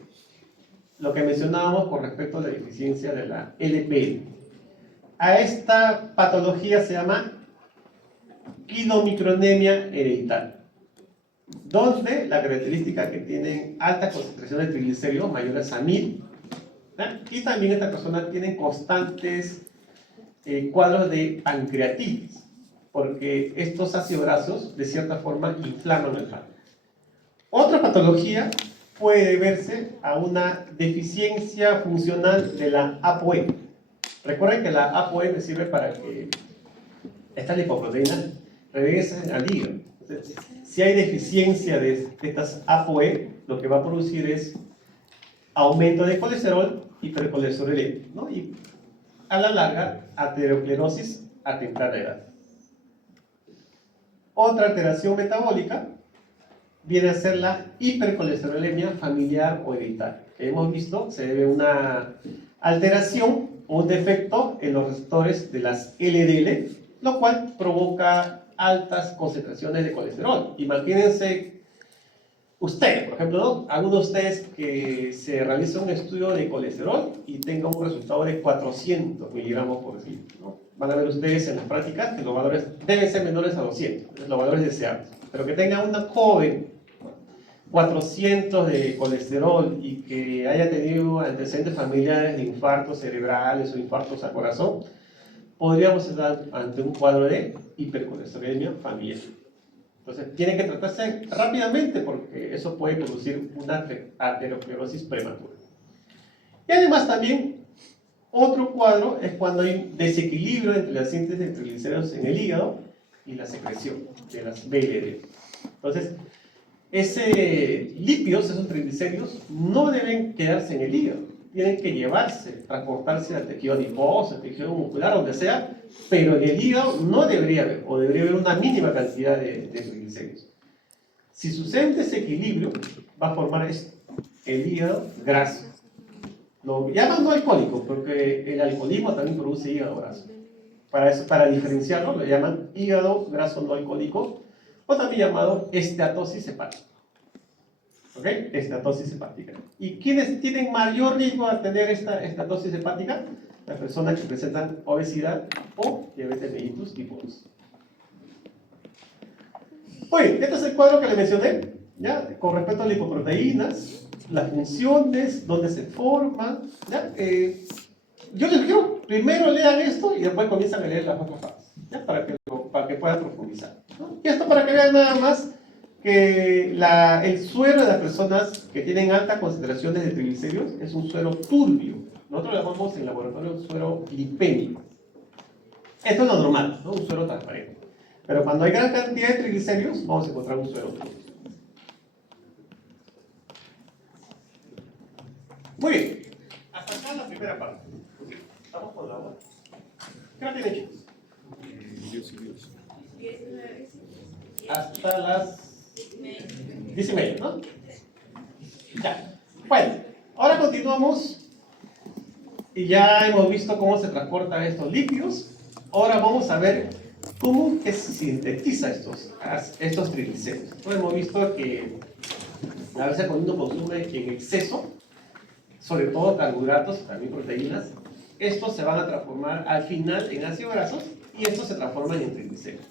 lo que mencionábamos con respecto a la deficiencia de la LPL. A esta patología se llama chylomicronemia hereditaria, donde la característica que tienen altas concentraciones de triglicéridos mayores a 1000, ¿ya? Y también estas personas tienen constantes cuadros de pancreatitis, porque estos ácidos grasos de cierta forma inflaman el páncreas. Otra patología puede deberse a una deficiencia funcional de la ApoE. Recuerden que la ApoE me sirve para que estas lipoproteínas regresen al hígado. Entonces, si hay deficiencia de estas ApoE, lo que va a producir es aumento de colesterol, hipercolesterolemia, ¿no? Y a la larga, aterosclerosis a temprana edad. Otra alteración metabólica viene a ser la hipercolesterolemia familiar o hereditaria. Que hemos visto, se debe a una alteración o un defecto en los receptores de las LDL, lo cual provoca altas concentraciones de colesterol. Imagínense ustedes, por ejemplo, ¿no? Algunos de ustedes que se realiza un estudio de colesterol y tenga un resultado de 400 miligramos por decilitro, ¿no? Van a ver ustedes en las prácticas que los valores deben ser menores a 200, los valores deseables. Pero que tenga una joven 400 de colesterol y que haya tenido antecedentes familiares de infartos cerebrales o infartos al corazón, podríamos estar ante un cuadro de hipercolesterolemia familiar. Entonces, tiene que tratarse rápidamente porque eso puede producir una aterosclerosis prematura. Y además también, otro cuadro es cuando hay desequilibrio entre la síntesis de triglicéridos en el hígado y la secreción de las BLD. Entonces, lípidos, esos triglicéridos, no deben quedarse en el hígado. Tienen que llevarse, transportarse al tejido adiposo, al tejido muscular, donde sea, pero en el hígado no debería haber, o debería haber una mínima cantidad de triglicéridos. Si sucede un desequilibrio, va a formar el hígado graso. Lo llaman no alcohólico, porque el alcoholismo también produce hígado graso. Para diferenciarlo, lo llaman hígado graso no alcohólico, o también llamado esteatosis hepática. ¿Ok? Estatosis hepática. ¿Y quiénes tienen mayor riesgo de tener esta estatosis hepática? Las personas que presentan obesidad o diabetes mellitus tipo 2. Oye, este es el cuadro que le mencioné, ¿ya? Con respecto a lipoproteínas, las funciones, dónde se forman, ¿ya? Yo les digo, primero lean esto y después comienzan a leer las otras partes, ¿ya? Para que puedan profundizar, ¿no? Y esto para que vean nada más que el suero de las personas que tienen altas concentraciones de triglicéridos es un suero turbio. Nosotros lo llamamos en laboratorio un suero lipémico. Esto es lo normal, ¿no? Un suero transparente. Pero cuando hay gran cantidad de triglicéridos, vamos a encontrar un suero turbio. Muy bien. Hasta acá la primera parte. ¿Estamos con la hora? ¿Qué hora tiene, chicos? 10. Hasta las 10:30, ¿no? Ya. Bueno, ahora continuamos y ya hemos visto cómo se transportan estos lípidos. Ahora vamos a ver cómo se sintetiza estos triglicéridos. Entonces, hemos visto que a veces cuando uno consume en exceso, sobre todo carbohidratos, también proteínas, estos se van a transformar al final en ácidos grasos y estos se transforman en triglicéridos.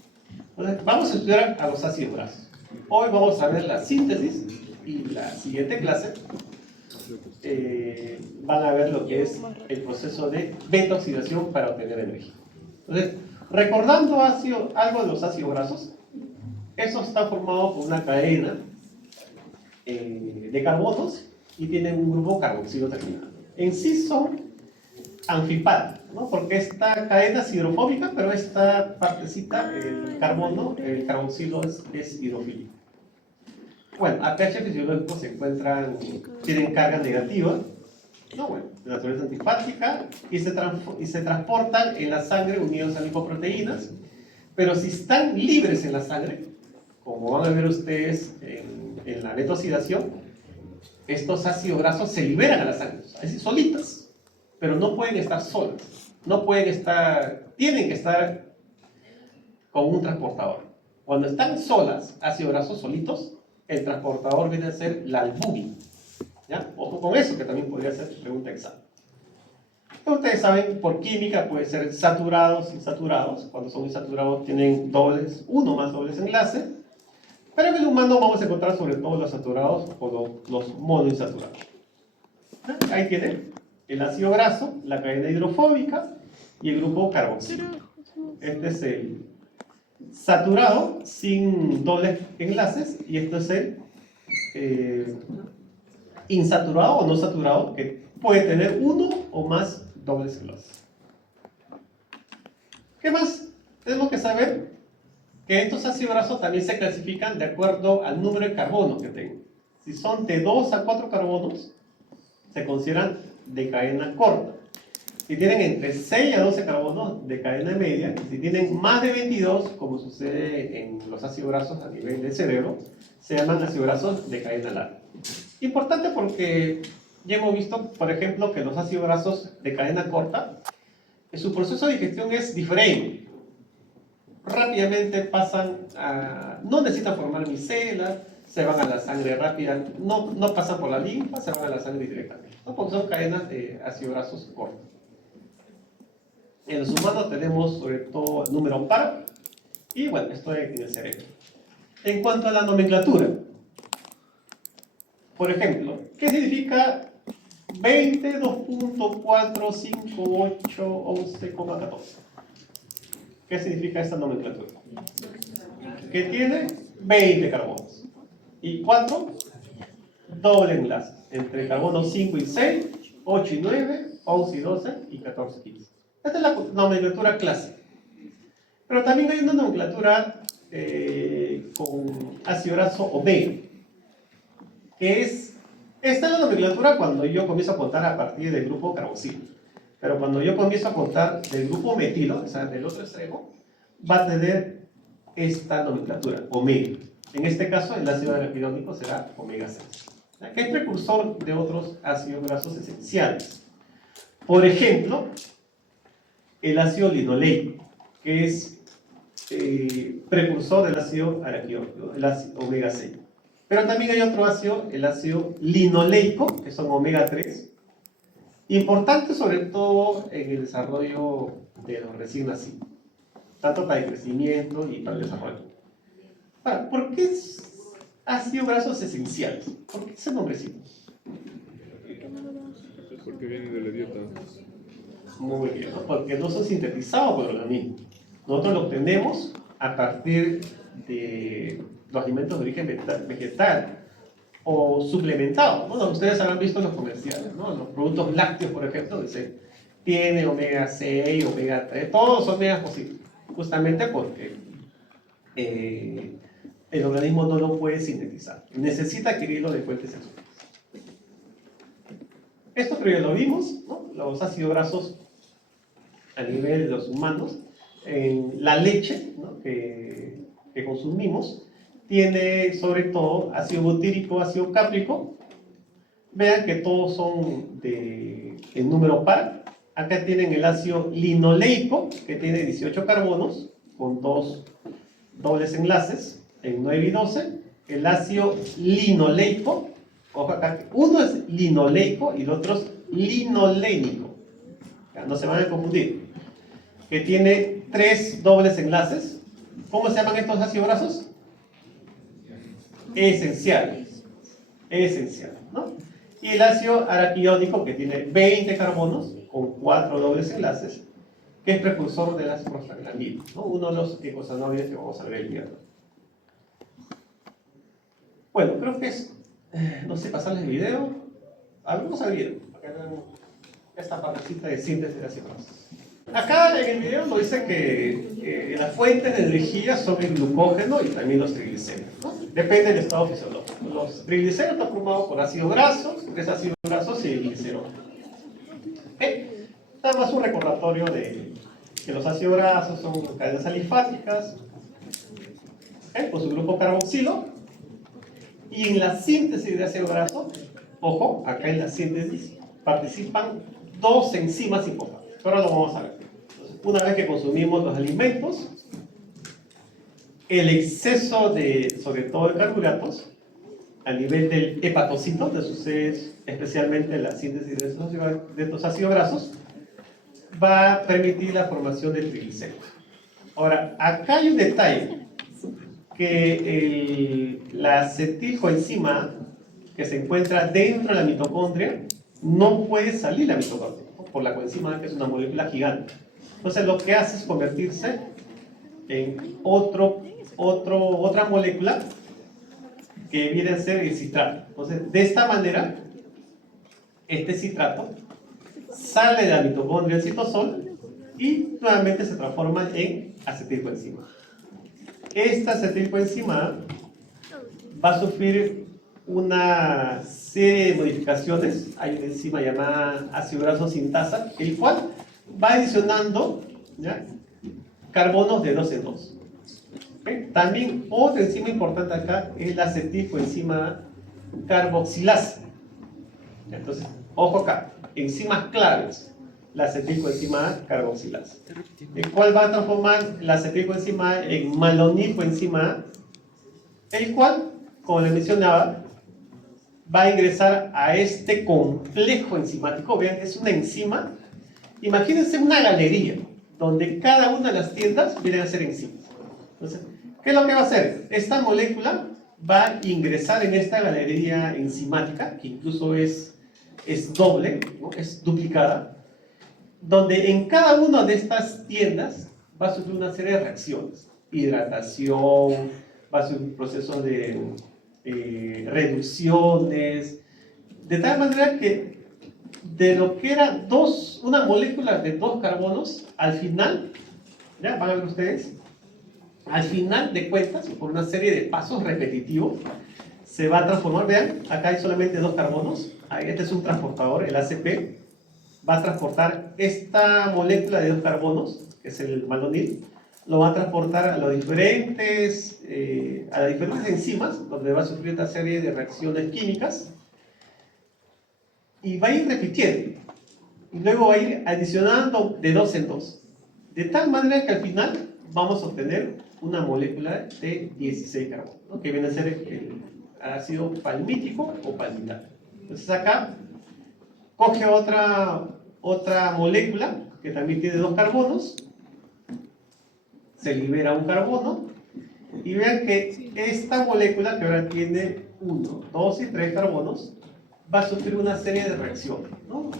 Entonces, vamos a estudiar a los ácidos grasos. Hoy vamos a ver la síntesis y la siguiente clase van a ver lo que es el proceso de beta-oxidación para obtener energía. Entonces, recordando algo de los ácidos grasos, estos están formados por una cadena de carbonos y tienen un grupo carboxilo terminado. En sí son anfipática, ¿no? Porque esta cadena es hidrofóbica, pero esta partecita, el carbono, el carboxilo es hidrofílico. Bueno, APH fisiológicos se encuentran, tienen carga negativa, ¿no? Bueno, de naturaleza antipática y se transportan en la sangre unidos a lipoproteínas, pero si están libres en la sangre, como van a ver ustedes en la netoxidación, estos ácidos grasos se liberan a la sangre, es decir, solitas, pero no pueden estar solas, no pueden estar, tienen que estar con un transportador. Cuando están solas, ácidos grasos solitos, el transportador viene a ser la albúmina. ¿Ya? Ojo con eso, que también podría ser pregunta examen. Ustedes saben, por química puede ser saturados, insaturados. Cuando son insaturados tienen dobles, uno más dobles enlaces. Pero en el humano vamos a encontrar sobre todo los saturados o los monoinsaturados. Ahí tienen el ácido graso, la cadena hidrofóbica y el grupo carboxilo. Este es el saturado sin dobles enlaces y esto es el insaturado o no saturado, que puede tener uno o más dobles enlaces. ¿Qué más? Tenemos que saber que estos ácidos grasos también se clasifican de acuerdo al número de carbonos que tengan. Si son de 2 a 4 carbonos, se consideran de cadena corta. Si tienen entre 6 a 12 carbonos, de cadena media. Y si tienen más de 22, como sucede en los ácidos grasos a nivel del cerebro, se llaman ácidos grasos de cadena larga. Importante porque ya hemos visto, por ejemplo, que los ácidos grasos de cadena corta, su proceso de digestión es diferente. Rápidamente pasan a, no necesitan formar micelas, se van a la sangre rápida, no pasan por la linfa, se van a la sangre directamente, ¿no? Porque son cadenas de ácidos grasos cortos. En los humanos tenemos sobre todo el número par y bueno, esto en el cerebro. En cuanto a la nomenclatura, por ejemplo, ¿qué significa 20, 2.4, 5, 8, 11,14? ¿Qué significa esta nomenclatura? Que tiene 20 carbonos y 4 doble enlace entre carbonos 5 y 6, 8 y 9, 11 y 12 y 14 y 15. Esta es la nomenclatura clásica. Pero también hay una nomenclatura con ácido graso omega, que es, esta es la nomenclatura cuando yo comienzo a contar a partir del grupo carboxilo. Pero cuando yo comienzo a contar del grupo metilo, o sea, del otro extremo, va a tener esta nomenclatura, omega. En este caso, el ácido araquidónico será omega 6, que es precursor de otros ácidos grasos esenciales. Por ejemplo, el ácido linoleico, que es precursor del ácido araquidónico, el ácido omega 6. Pero también hay otro ácido, el ácido linoleico, que son omega 3, importante sobre todo en el desarrollo de los recién nacidos, tanto para el crecimiento y para el desarrollo. Ahora, ¿por qué ácidos grasos esenciales? ¿Por qué ese nombrecito? Porque viene de la dieta. Muy bien, ¿no? Porque no son sintetizados por el organismo. Nosotros los obtenemos a partir de los alimentos de origen vegetal o suplementados, ¿no? Ustedes habrán visto en los comerciales, ¿no? Los productos lácteos, por ejemplo, dicen, tiene omega 6, omega 3, todos son omegas posibles, justamente porque el organismo no lo puede sintetizar, necesita adquirirlo de fuentes sexuales. Esto creo que lo vimos, ¿no? Los ácidos grasos a nivel de los humanos, en la leche, ¿no? que consumimos, tiene sobre todo ácido butírico, ácido cáprico. Vean que todos son de número par. Acá tienen el ácido linoleico, que tiene 18 carbonos, con 2 dobles enlaces, en 9 y 12. El ácido linoleico, ojo acá, uno es linoleico y el otro es linolénico. No se van a confundir. Que tiene 3 dobles enlaces. ¿Cómo se llaman estos ácidos grasos? Esenciales. Esenciales, ¿no? Y el ácido araquidónico, que tiene 20 carbonos con 4 dobles enlaces, que es precursor de las prostaglandinas, ¿no? Uno de los eicosanoides que vamos a ver el día de hoy. Bueno, creo que es, no sé, pasarles el video. A ver, vamos a ver. esta partecita de síntesis de ácidos grasos. Acá en el video nos dice que la fuente de energía son el glucógeno y también los triglicéridos, ¿no? Depende del estado fisiológico. Los triglicéridos están formados por ácidos grasos, 3 ácidos grasos y el glicerol. Nada más un recordatorio de que los ácidos grasos son cadenas alifáticas, por su grupo carboxilo, y en la síntesis de ácido graso, ojo, acá en la síntesis participan dos enzimas importantes. Ahora lo vamos a ver. Entonces, una vez que consumimos los alimentos, el exceso de, sobre todo de carbohidratos, a nivel del hepatocito, que sucede especialmente en la síntesis de estos ácidos grasos, va a permitir la formación de triglicéridos. Ahora, acá hay un detalle, que la acetilcoenzima que se encuentra dentro de la mitocondria no puede salir de la mitocondria, ¿no? Por la coenzima, que es una molécula gigante. Entonces lo que hace es convertirse en otra molécula que viene a ser el citrato. Entonces, de esta manera, este citrato sale de la mitocondria del citosol y nuevamente se transforma en acetilcoenzima. Esta acetilcoenzima va a sufrir una serie de modificaciones. Hay una enzima llamada ácido graso sintasa, el cual va adicionando, ¿ya?, carbonos de 2 en 2. ¿Okay? También otra enzima importante acá es la acetilcoenzima carboxilasa. Entonces, ojo acá, enzimas claves, la acetilcoenzima carboxilasa, el cual va a transformar la acetilcoenzima en malonilcoenzima A, el cual, como les mencionaba, va a ingresar a este complejo enzimático. Vean, es una enzima. Imagínense una galería donde cada una de las tiendas vienen a ser enzimas. Entonces, ¿qué es lo que va a hacer? Esta molécula va a ingresar en esta galería enzimática, que incluso es doble, ¿no?, es duplicada, donde en cada una de estas tiendas va a sufrir una serie de reacciones: hidratación, va a sufrir procesos de reducciones, de tal manera que de lo que era una molécula de 2 carbonos, al final, ya van a ver ustedes, al final de cuentas, por una serie de pasos repetitivos, se va a transformar. Vean, acá hay solamente 2 carbonos, este es un transportador, el ACP, va a transportar esta molécula de 2 carbonos, que es el malonil, lo va a transportar a las diferentes enzimas, donde va a sufrir esta serie de reacciones químicas, y va a ir repitiendo, y luego va a ir adicionando de 2 en 2, de tal manera que al final vamos a obtener una molécula de 16 carbonos, ¿no?, que viene a ser el ácido palmítico o palmitato. Entonces acá coge otra molécula que también tiene 2 carbonos, se libera un carbono, y vean que esta molécula, que ahora tiene 1, 2 y 3 carbonos, va a sufrir una serie de reacciones, ¿no?,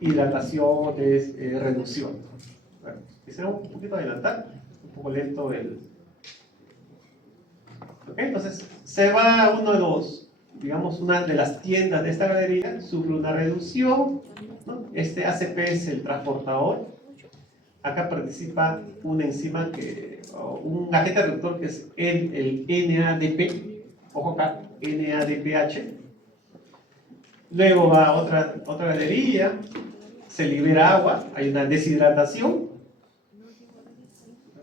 hidrataciones, reducción. Bueno, quisiera un poquito adelantar, un poco lento el... ¿Okay? Entonces se va a uno de los, digamos, una de las tiendas de esta galería, sufre una reducción, ¿no? Este ACP es el transportador. Acá participa una enzima, un agente reductor, que es el NADP, ojo acá, NADPH. Luego va a otra galería, se libera agua, hay una deshidratación.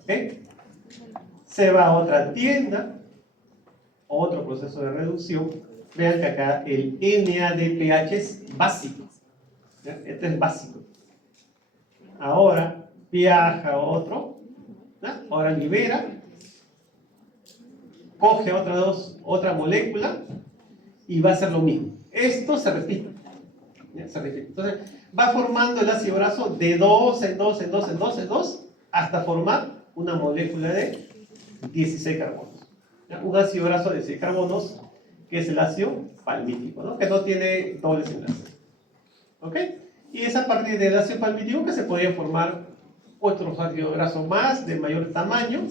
¿Okay? Se va a otra tienda, otro proceso de reducción. Vean que acá el NADPH es básico, ¿ya? Este es básico. Ahora viaja a otro, ¿ya? Ahora libera, coge otra molécula y va a hacer lo mismo. Esto se repite, ¿ya? Se repite. Entonces va formando el ácido graso de 2 en 2 en 2 en 2 en 2 hasta formar una molécula de 16 carbonos, ¿ya? Un ácido graso de 16 carbonos, que es el ácido palmítico, ¿no?, que no tiene dobles enlaces. ¿Ok? Y es a partir del ácido palmítico que se podrían formar otros ácidos grasos más de mayor tamaño,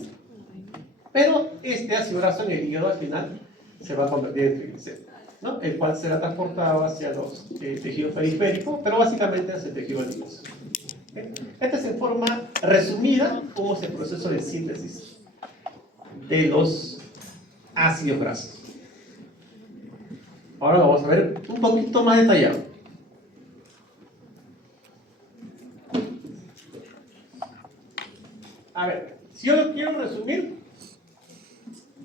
pero este ácido graso en el hígado al final se va a convertir en triglicéridos. ¿no? El cual será transportado hacia los tejidos periféricos, pero básicamente hacia el tejido adiposo. Esta es en forma resumida cómo es el proceso de síntesis de los ácidos grasos. Ahora vamos a ver un poquito más detallado. A ver, si yo lo quiero resumir,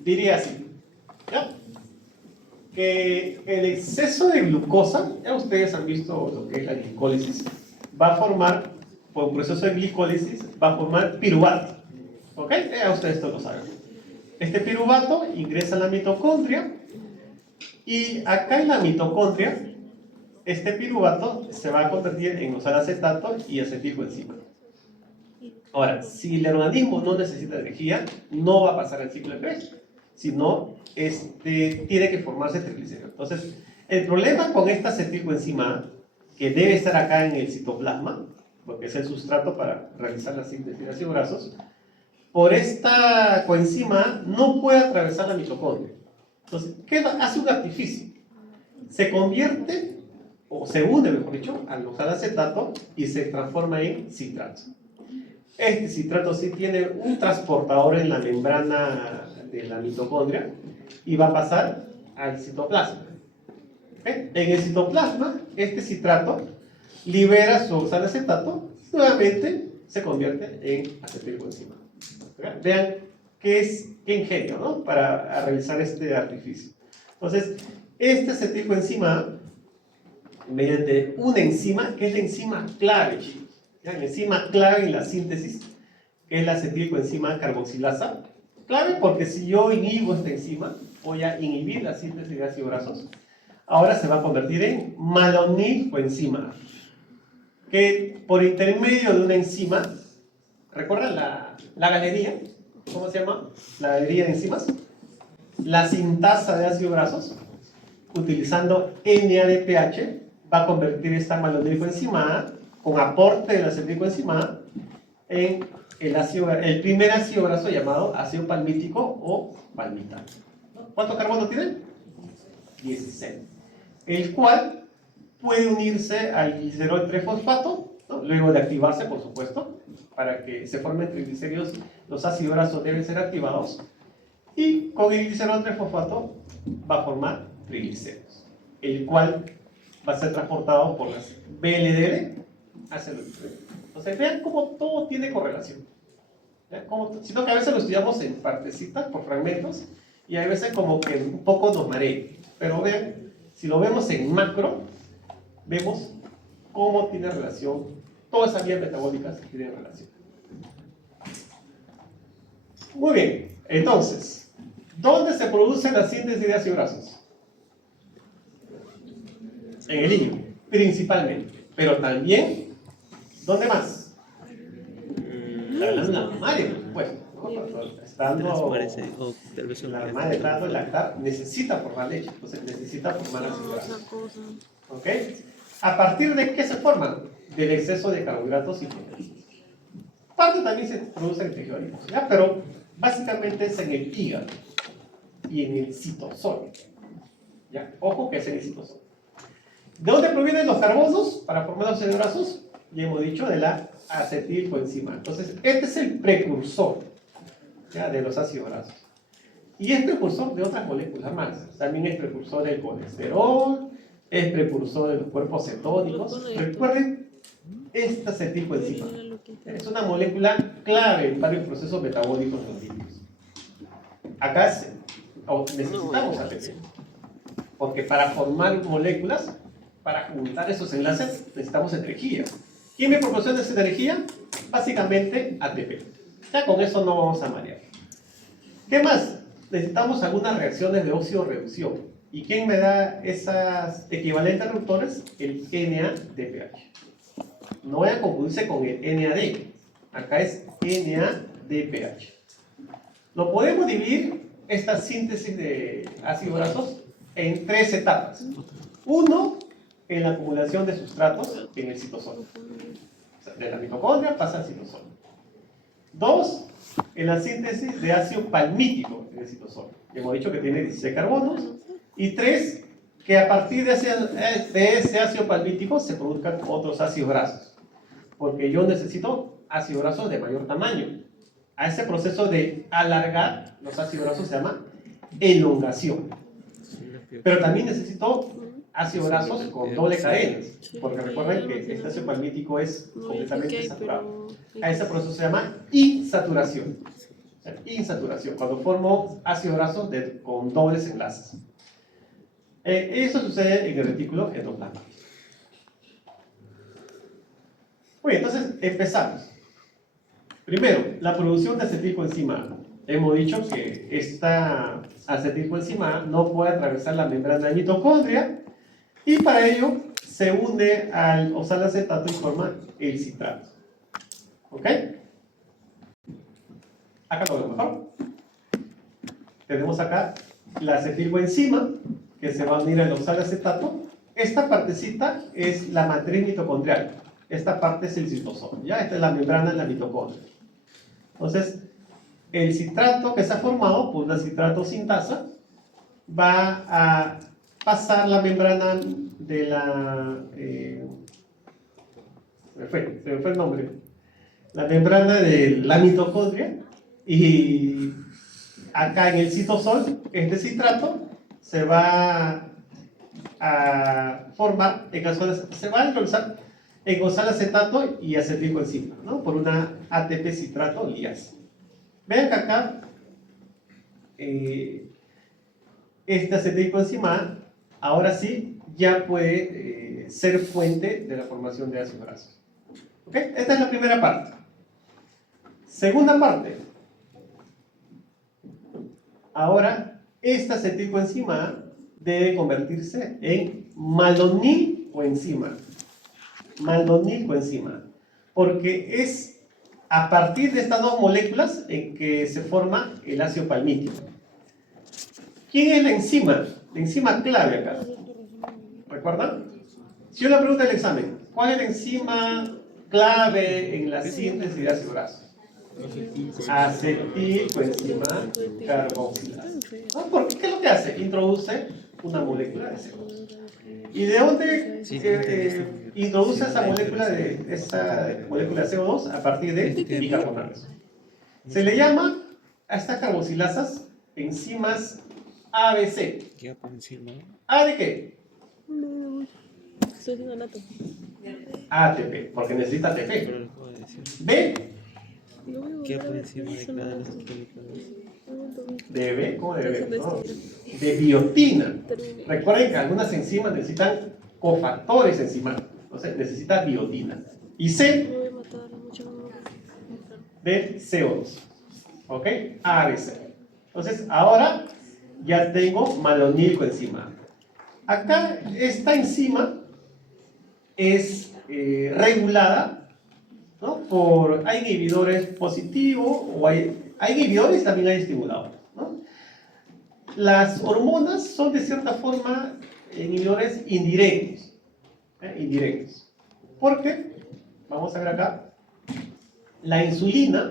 diría así, ¿ya? Que el exceso de glucosa, ya ustedes han visto lo que es la glicólisis, va a formar, por un proceso de glicólisis, va a formar piruvato. ¿Ok? Ya ustedes todos lo saben. Este piruvato ingresa a la mitocondria y acá en la mitocondria, este piruvato se va a convertir en oxalacetato y acetilcoenzima. Ahora, si el organismo no necesita energía, no va a pasar el ciclo de Krebs, sino tiene que formarse triglicéridos. Entonces, el problema con esta acetilcoenzima A, que debe estar acá en el citoplasma, porque es el sustrato para realizar la síntesis de ácidos grasos, por esta coenzima A no puede atravesar la mitocondria. Entonces, ¿qué hace un artificio? Se convierte, o se une, mejor dicho, al oxalacetato y se transforma en citrato. Este citrato sí tiene un transportador en la membrana de la mitocondria y va a pasar al citoplasma. ¿Okay? En el citoplasma, este citrato libera su oxalacetato, nuevamente se convierte en acetilcoenzima. ¿Okay? Vean qué ingenio, ¿no? Para realizar este artificio. Entonces, este acetilcoenzima, mediante una enzima, que es la enzima clave, chicos. ¿Ya? La enzima clave en la síntesis, que es la acetilcoenzima carboxilasa. Clave porque si yo inhibo esta enzima, voy a inhibir la síntesis de ácidos grasos. Ahora se va a convertir en malonilcoenzima, que por intermedio de una enzima, ¿recuerdan la galería? ¿Cómo se llama? La galería de enzimas. La sintasa de ácidos grasos, utilizando NADPH, va a convertir esta malonilcoenzima A, con aporte de la acetilcoenzima A, en el primer ácido graso llamado ácido palmítico o palmital. ¿Cuántos carbonos tiene? 16. El cual puede unirse al glicerol 3-fosfato, ¿no? Luego de activarse, por supuesto, para que se formen triglicéridos, los ácidos grasos deben ser activados, y con el glicerol 3-fosfato va a formar triglicéridos, el cual va a ser transportado por las VLDL hacia los triglicéridos. Entonces vean cómo todo tiene correlación. Sino que a veces lo estudiamos en partecitas, por fragmentos, y a veces como que un poco nos marea. Pero vean, si lo vemos en macro, vemos cómo tiene relación, todas esas vías metabólicas tienen relación. Muy bien, entonces, ¿dónde se produce la síntesis de ácidos grasos? En el hígado, principalmente. Pero también, ¿dónde más? La glándula mamaria, por supuesto, ¿no? Estando la madre estando en lactar, necesita formar leche, entonces necesita formar ácidos grasos. ¿Ok? ¿A partir de qué se forman? Del exceso de carbohidratos y proteínas. Parte también se produce en el tejido adiposo, ¿ya? Pero básicamente es en el hígado y en el citosol. ¿Ya? Ojo que es en el citosol. ¿De dónde provienen los carbonos para formar los ácidos grasos? Ya hemos dicho, de la acetilcoenzima. Entonces, este es el precursor, ¿ya? De los ácidos grasos. Y es precursor de otras moléculas más. También es precursor del colesterol, es precursor de los cuerpos cetónicos. Recuerden, esta acetilcoenzima es una molécula clave en varios procesos metabólicos de los lípidos. Acá necesitamos ATP, porque para formar moléculas, para juntar esos enlaces, necesitamos energía. ¿Quién me proporciona esa energía? Básicamente ATP. Ya con eso no vamos a marear. ¿Qué más? Necesitamos algunas reacciones de óxido-reducción. ¿Y quién me da esas equivalentes reductores? El NADPH. No voy a confundirse con el NAD. Acá es NADPH. Lo podemos dividir, esta síntesis de ácidos grasos, en 3 etapas. Uno, en la acumulación de sustratos en el citosol. O sea, de la mitocondria pasa al citosol. 2, en la síntesis de ácido palmítico en el citosol. Hemos dicho que tiene 16 carbonos. Y 3, que a partir de ese ácido palmítico se produzcan otros ácidos grasos. Porque yo necesito ácidos grasos de mayor tamaño. A ese proceso de alargar los ácidos grasos se llama elongación. Pero también necesito ácidos grasos con doble cadena, porque recuerden que este ácido palmítico es completamente saturado. A ese proceso se llama insaturación. Insaturación, cuando formo ácidos grasos con dobles enlaces. Eso sucede en el retículo endoplasmático. Muy bien, entonces empezamos. Primero, la producción de acetilcoenzima A. Hemos dicho que esta acetilcoenzima A no puede atravesar la membrana de mitocondria y para ello se une al oxalacetato y forma el citrato. ¿Ok? Acá lo veo mejor. Tenemos acá la acetilcoenzima que se va a unir al oxalacetato. Esta partecita es la matriz mitocondrial. Esta parte es el citosol. ¿Ya? Esta es la membrana de la mitocondria. Entonces, el citrato que se ha formado por una citrato sintasa va a pasar la membrana de la... se me fue el nombre. La membrana de la mitocondria y acá en el citosol, este citrato se va a formar, se va a enrollar en oxalacetato y acetilcoenzima, ¿no? Por una ATP citrato liasa. Vean que acá esta acetilcoenzima ahora sí ya puede ser fuente de la formación de ácidos grasos. ¿Ok? Esta es la primera parte. Segunda parte. Ahora, esta acetilcoenzima debe convertirse en malonilcoenzima. Malonilcoenzima. Porque es a partir de estas dos moléculas en que se forma el ácido palmítico. ¿Quién es la enzima? La enzima clave acá. ¿Recuerdan? Si yo le pregunto en el examen, ¿cuál es la enzima clave en la síntesis de ácido graso? Acetilcoenzima carboxilasa. ¿No? Porque ¿qué es lo que hace? Introduce una molécula de CO2. ¿Y de dónde introduce esa molécula de CO2? A partir de bicarbonatos. Se le llama a estas carboxilasas enzimas ABC. ¿Qué por encima? ¿A de qué? Estoy haciendo nato. ATP, porque necesita ATP. Pero les puedo decir. B ¿Qué por encima de cada de los químicos? de B, ¿cómo de B? No, de biotina. Recuerden que algunas enzimas necesitan cofactores enzimáticos, entonces necesita biotina. Y C Me voy a matar mucho. de CO2. ¿Ok? ABC. Entonces, ahora ya tengo malonilcoenzima. Acá, esta enzima es regulada, ¿no? Hay inhibidores positivos, o hay inhibidores y también hay estimuladores, ¿no? Las hormonas son de cierta forma inhibidores indirectos. Indirectos. Porque, vamos a ver acá, la insulina,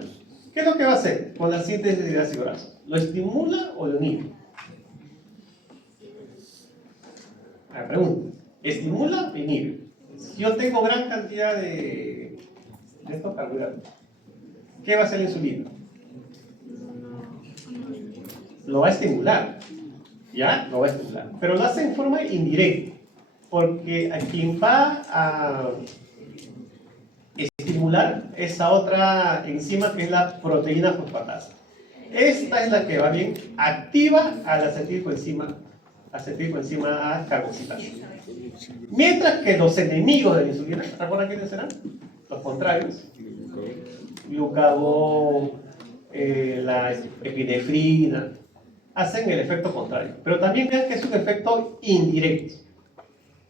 ¿qué es lo que va a hacer con la síntesis de ácido graso? ¿Lo estimula o lo inhibe? La pregunta, ¿estimula o inhibe? Si yo tengo gran cantidad de estos carbohidratos, ¿qué va a hacer la insulina? Lo va a estimular, ¿ya? Lo va a estimular, pero lo hace en forma indirecta, porque a quien va a estimular esa otra enzima que es la proteína fosfatasa. Esta es la que va bien, activa a la acetilcoenzima A carboxilasa. Mientras que los enemigos de la insulina, ¿recuerdan quiénes serán? Los contrarios. Glucagón, la epinefrina, hacen el efecto contrario. Pero también vean que es un efecto indirecto.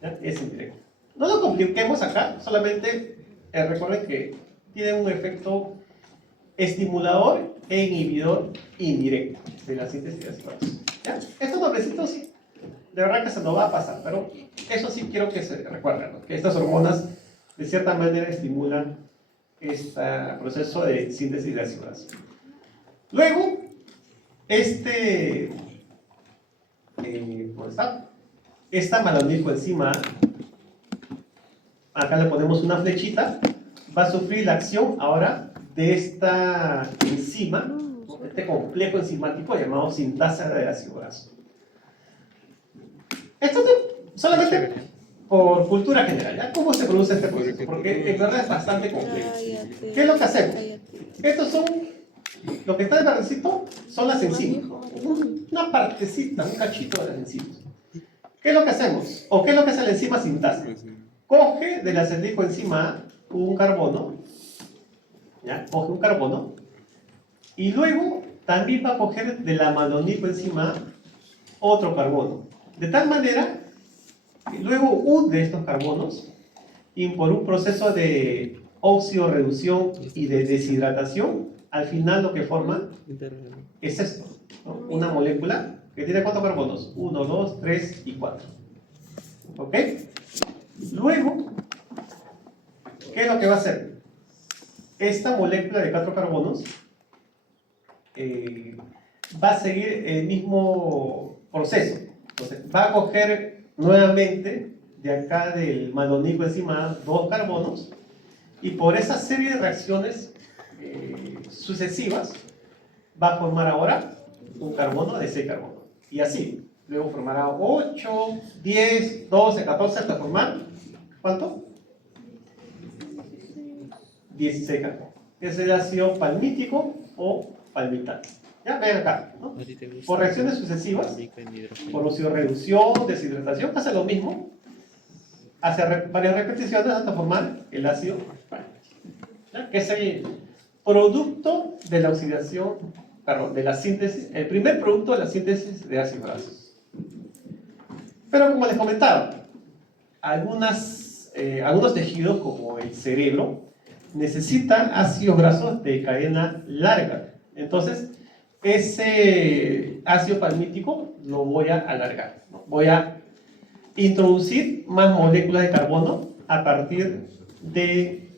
¿Ya? Es indirecto. No lo compliquemos acá, solamente recuerden que tiene un efecto estimulador e inhibidor indirecto de la síntesis de ácido graso. ¿Ya? Estos nombrecitos sí, de verdad que se nos va a pasar, pero eso sí quiero que se recuerden, ¿no? Que estas hormonas de cierta manera estimulan este proceso de síntesis de ácido graso. Luego, ¿dónde está? esta malonilcoenzima, acá le ponemos una flechita, va a sufrir la acción ahora de esta enzima, ¿no? Este complejo enzimático llamado sintasa de ácido graso. Esto solamente por cultura general, ¿ya? ¿Cómo se produce este proceso? Porque en verdad es bastante complejo. Cállate. ¿Qué es lo que hacemos? Cállate. Estos son, lo que está en verdecito son las enzimas. Una partecita, un cachito de las enzimas. ¿Qué es lo que hacemos? ¿O qué es lo que hace la enzima sintasa? Coge de la acetylcoenzima un carbono, ¿ya? Coge un carbono, y luego también va a coger de la malonilcoenzima otro carbono. De tal manera que luego une estos carbonos y por un proceso de oxidorreducción y de deshidratación, al final lo que forma es esto, ¿no? Una molécula que tiene ¿cuántos carbonos? 1, 2, 3 y 4. ¿Ok? Luego, ¿qué es lo que va a hacer? Esta molécula de 4 carbonos va a seguir el mismo proceso. Entonces, va a coger nuevamente de acá del malonilcoenzima 2 carbonos y por esa serie de reacciones sucesivas va a formar ahora un carbono de 6 carbonos. Y así, luego formará 8, 10, 12, 14 hasta formar, ¿cuánto? 16 carbonos. Ese es el ácido palmítico o palmital. Ya, ven acá, ¿no? Por reacciones sucesivas, por oxidorreducción, deshidratación, hace lo mismo, hace varias repeticiones hasta formar el ácido palmítico, ¿ya? Que es el producto de la oxidación, perdón, de la síntesis, el primer producto de la síntesis de ácidos grasos. Pero como les comentaba, algunos tejidos como el cerebro necesitan ácidos grasos de cadena larga. Entonces, ese ácido palmítico lo voy a alargar, ¿no? Voy a introducir más moléculas de carbono a partir de,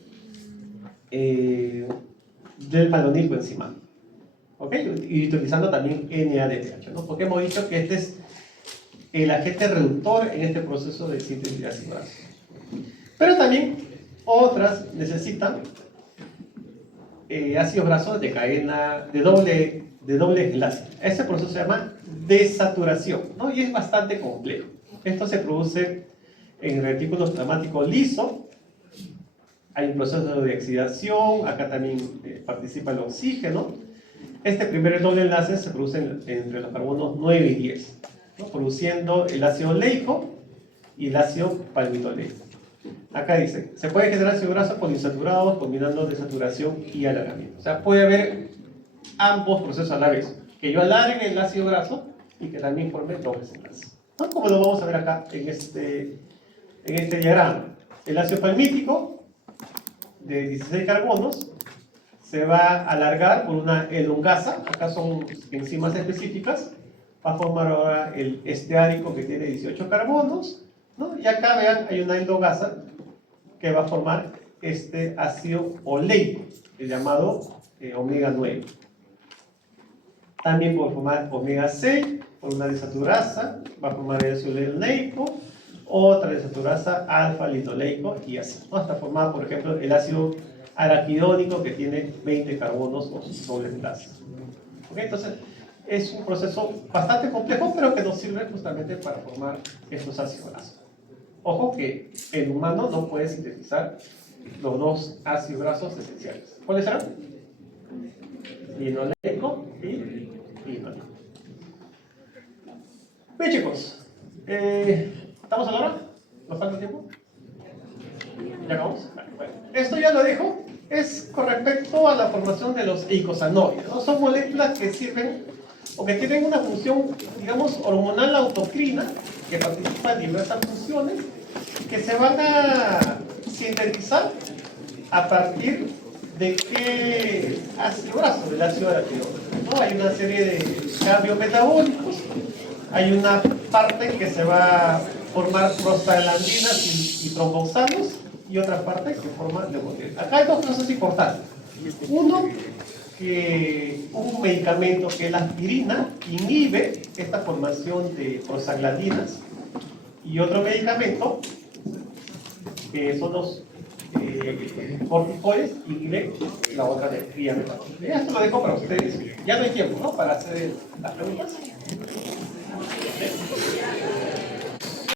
del malonilcoenzima, ¿ok? Y utilizando también NADPH, ¿no? Porque hemos dicho que este es el agente reductor en este proceso de síntesis de ácidos grasos. Pero también otras necesitan ácidos grasos de cadena de doble enlace. Ese proceso se llama desaturación, ¿no? Y es bastante complejo. Esto se produce en el retículo plasmático liso. Hay un proceso de oxidación, acá también participa el oxígeno. Este primer doble enlace se produce entre los carbonos 9 y 10, ¿no? Produciendo el ácido oleico y el ácido palmitoleico. Acá dice, se puede generar ácidos grasos poliinsaturados combinando desaturación y alargamiento. O sea, puede haber ambos procesos a la vez. Que yo alargue el ácido graso y que también forme dobles enlaces, ¿no? Como lo vamos a ver acá en este diagrama. El ácido palmítico de 16 carbonos se va a alargar por una elongasa. Acá son enzimas específicas. Va a formar ahora el esteárico que tiene 18 carbonos, ¿no? Y acá vean, hay una endogasa que va a formar este ácido oleico, el llamado omega 9. También por formar omega 6, por una desaturasa, va a formar el ácido oleico, otra desaturasa alfa-linoleico y así, ¿no? Hasta formar, por ejemplo, el ácido araquidónico que tiene 20 carbonos o doble enlace. ¿Okay? Entonces, es un proceso bastante complejo, pero que nos sirve justamente para formar estos ácidos grasos. Ojo que el humano no puede sintetizar los dos ácidos grasos esenciales. ¿Cuáles serán? Linoleico y linoleico. Bien, chicos, ¿estamos a la hora? ¿Nos falta tiempo? ¿Ya acabamos? Bueno, esto ya lo dejo. Es con respecto a la formación de los eicosanoides, ¿no? Son moléculas que sirven o que tienen una función, digamos, hormonal autocrina, que participa en diversas funciones, que se van a sintetizar a partir de qué ácido graso, del ácido araquidónico, ¿no? Hay una serie de cambios metabólicos, hay una parte que se va a formar prostaglandinas y tromboxanos, y otra parte que forma leucotrienes. Acá hay dos cosas importantes. Uno, que un medicamento que es la aspirina inhibe esta formación de prostaglandinas Y otro medicamento, que son los corticoides, y la otra de triametal. Esto lo dejo para ustedes. Ya no hay tiempo, ¿no? Para hacer las preguntas. ¿Sí?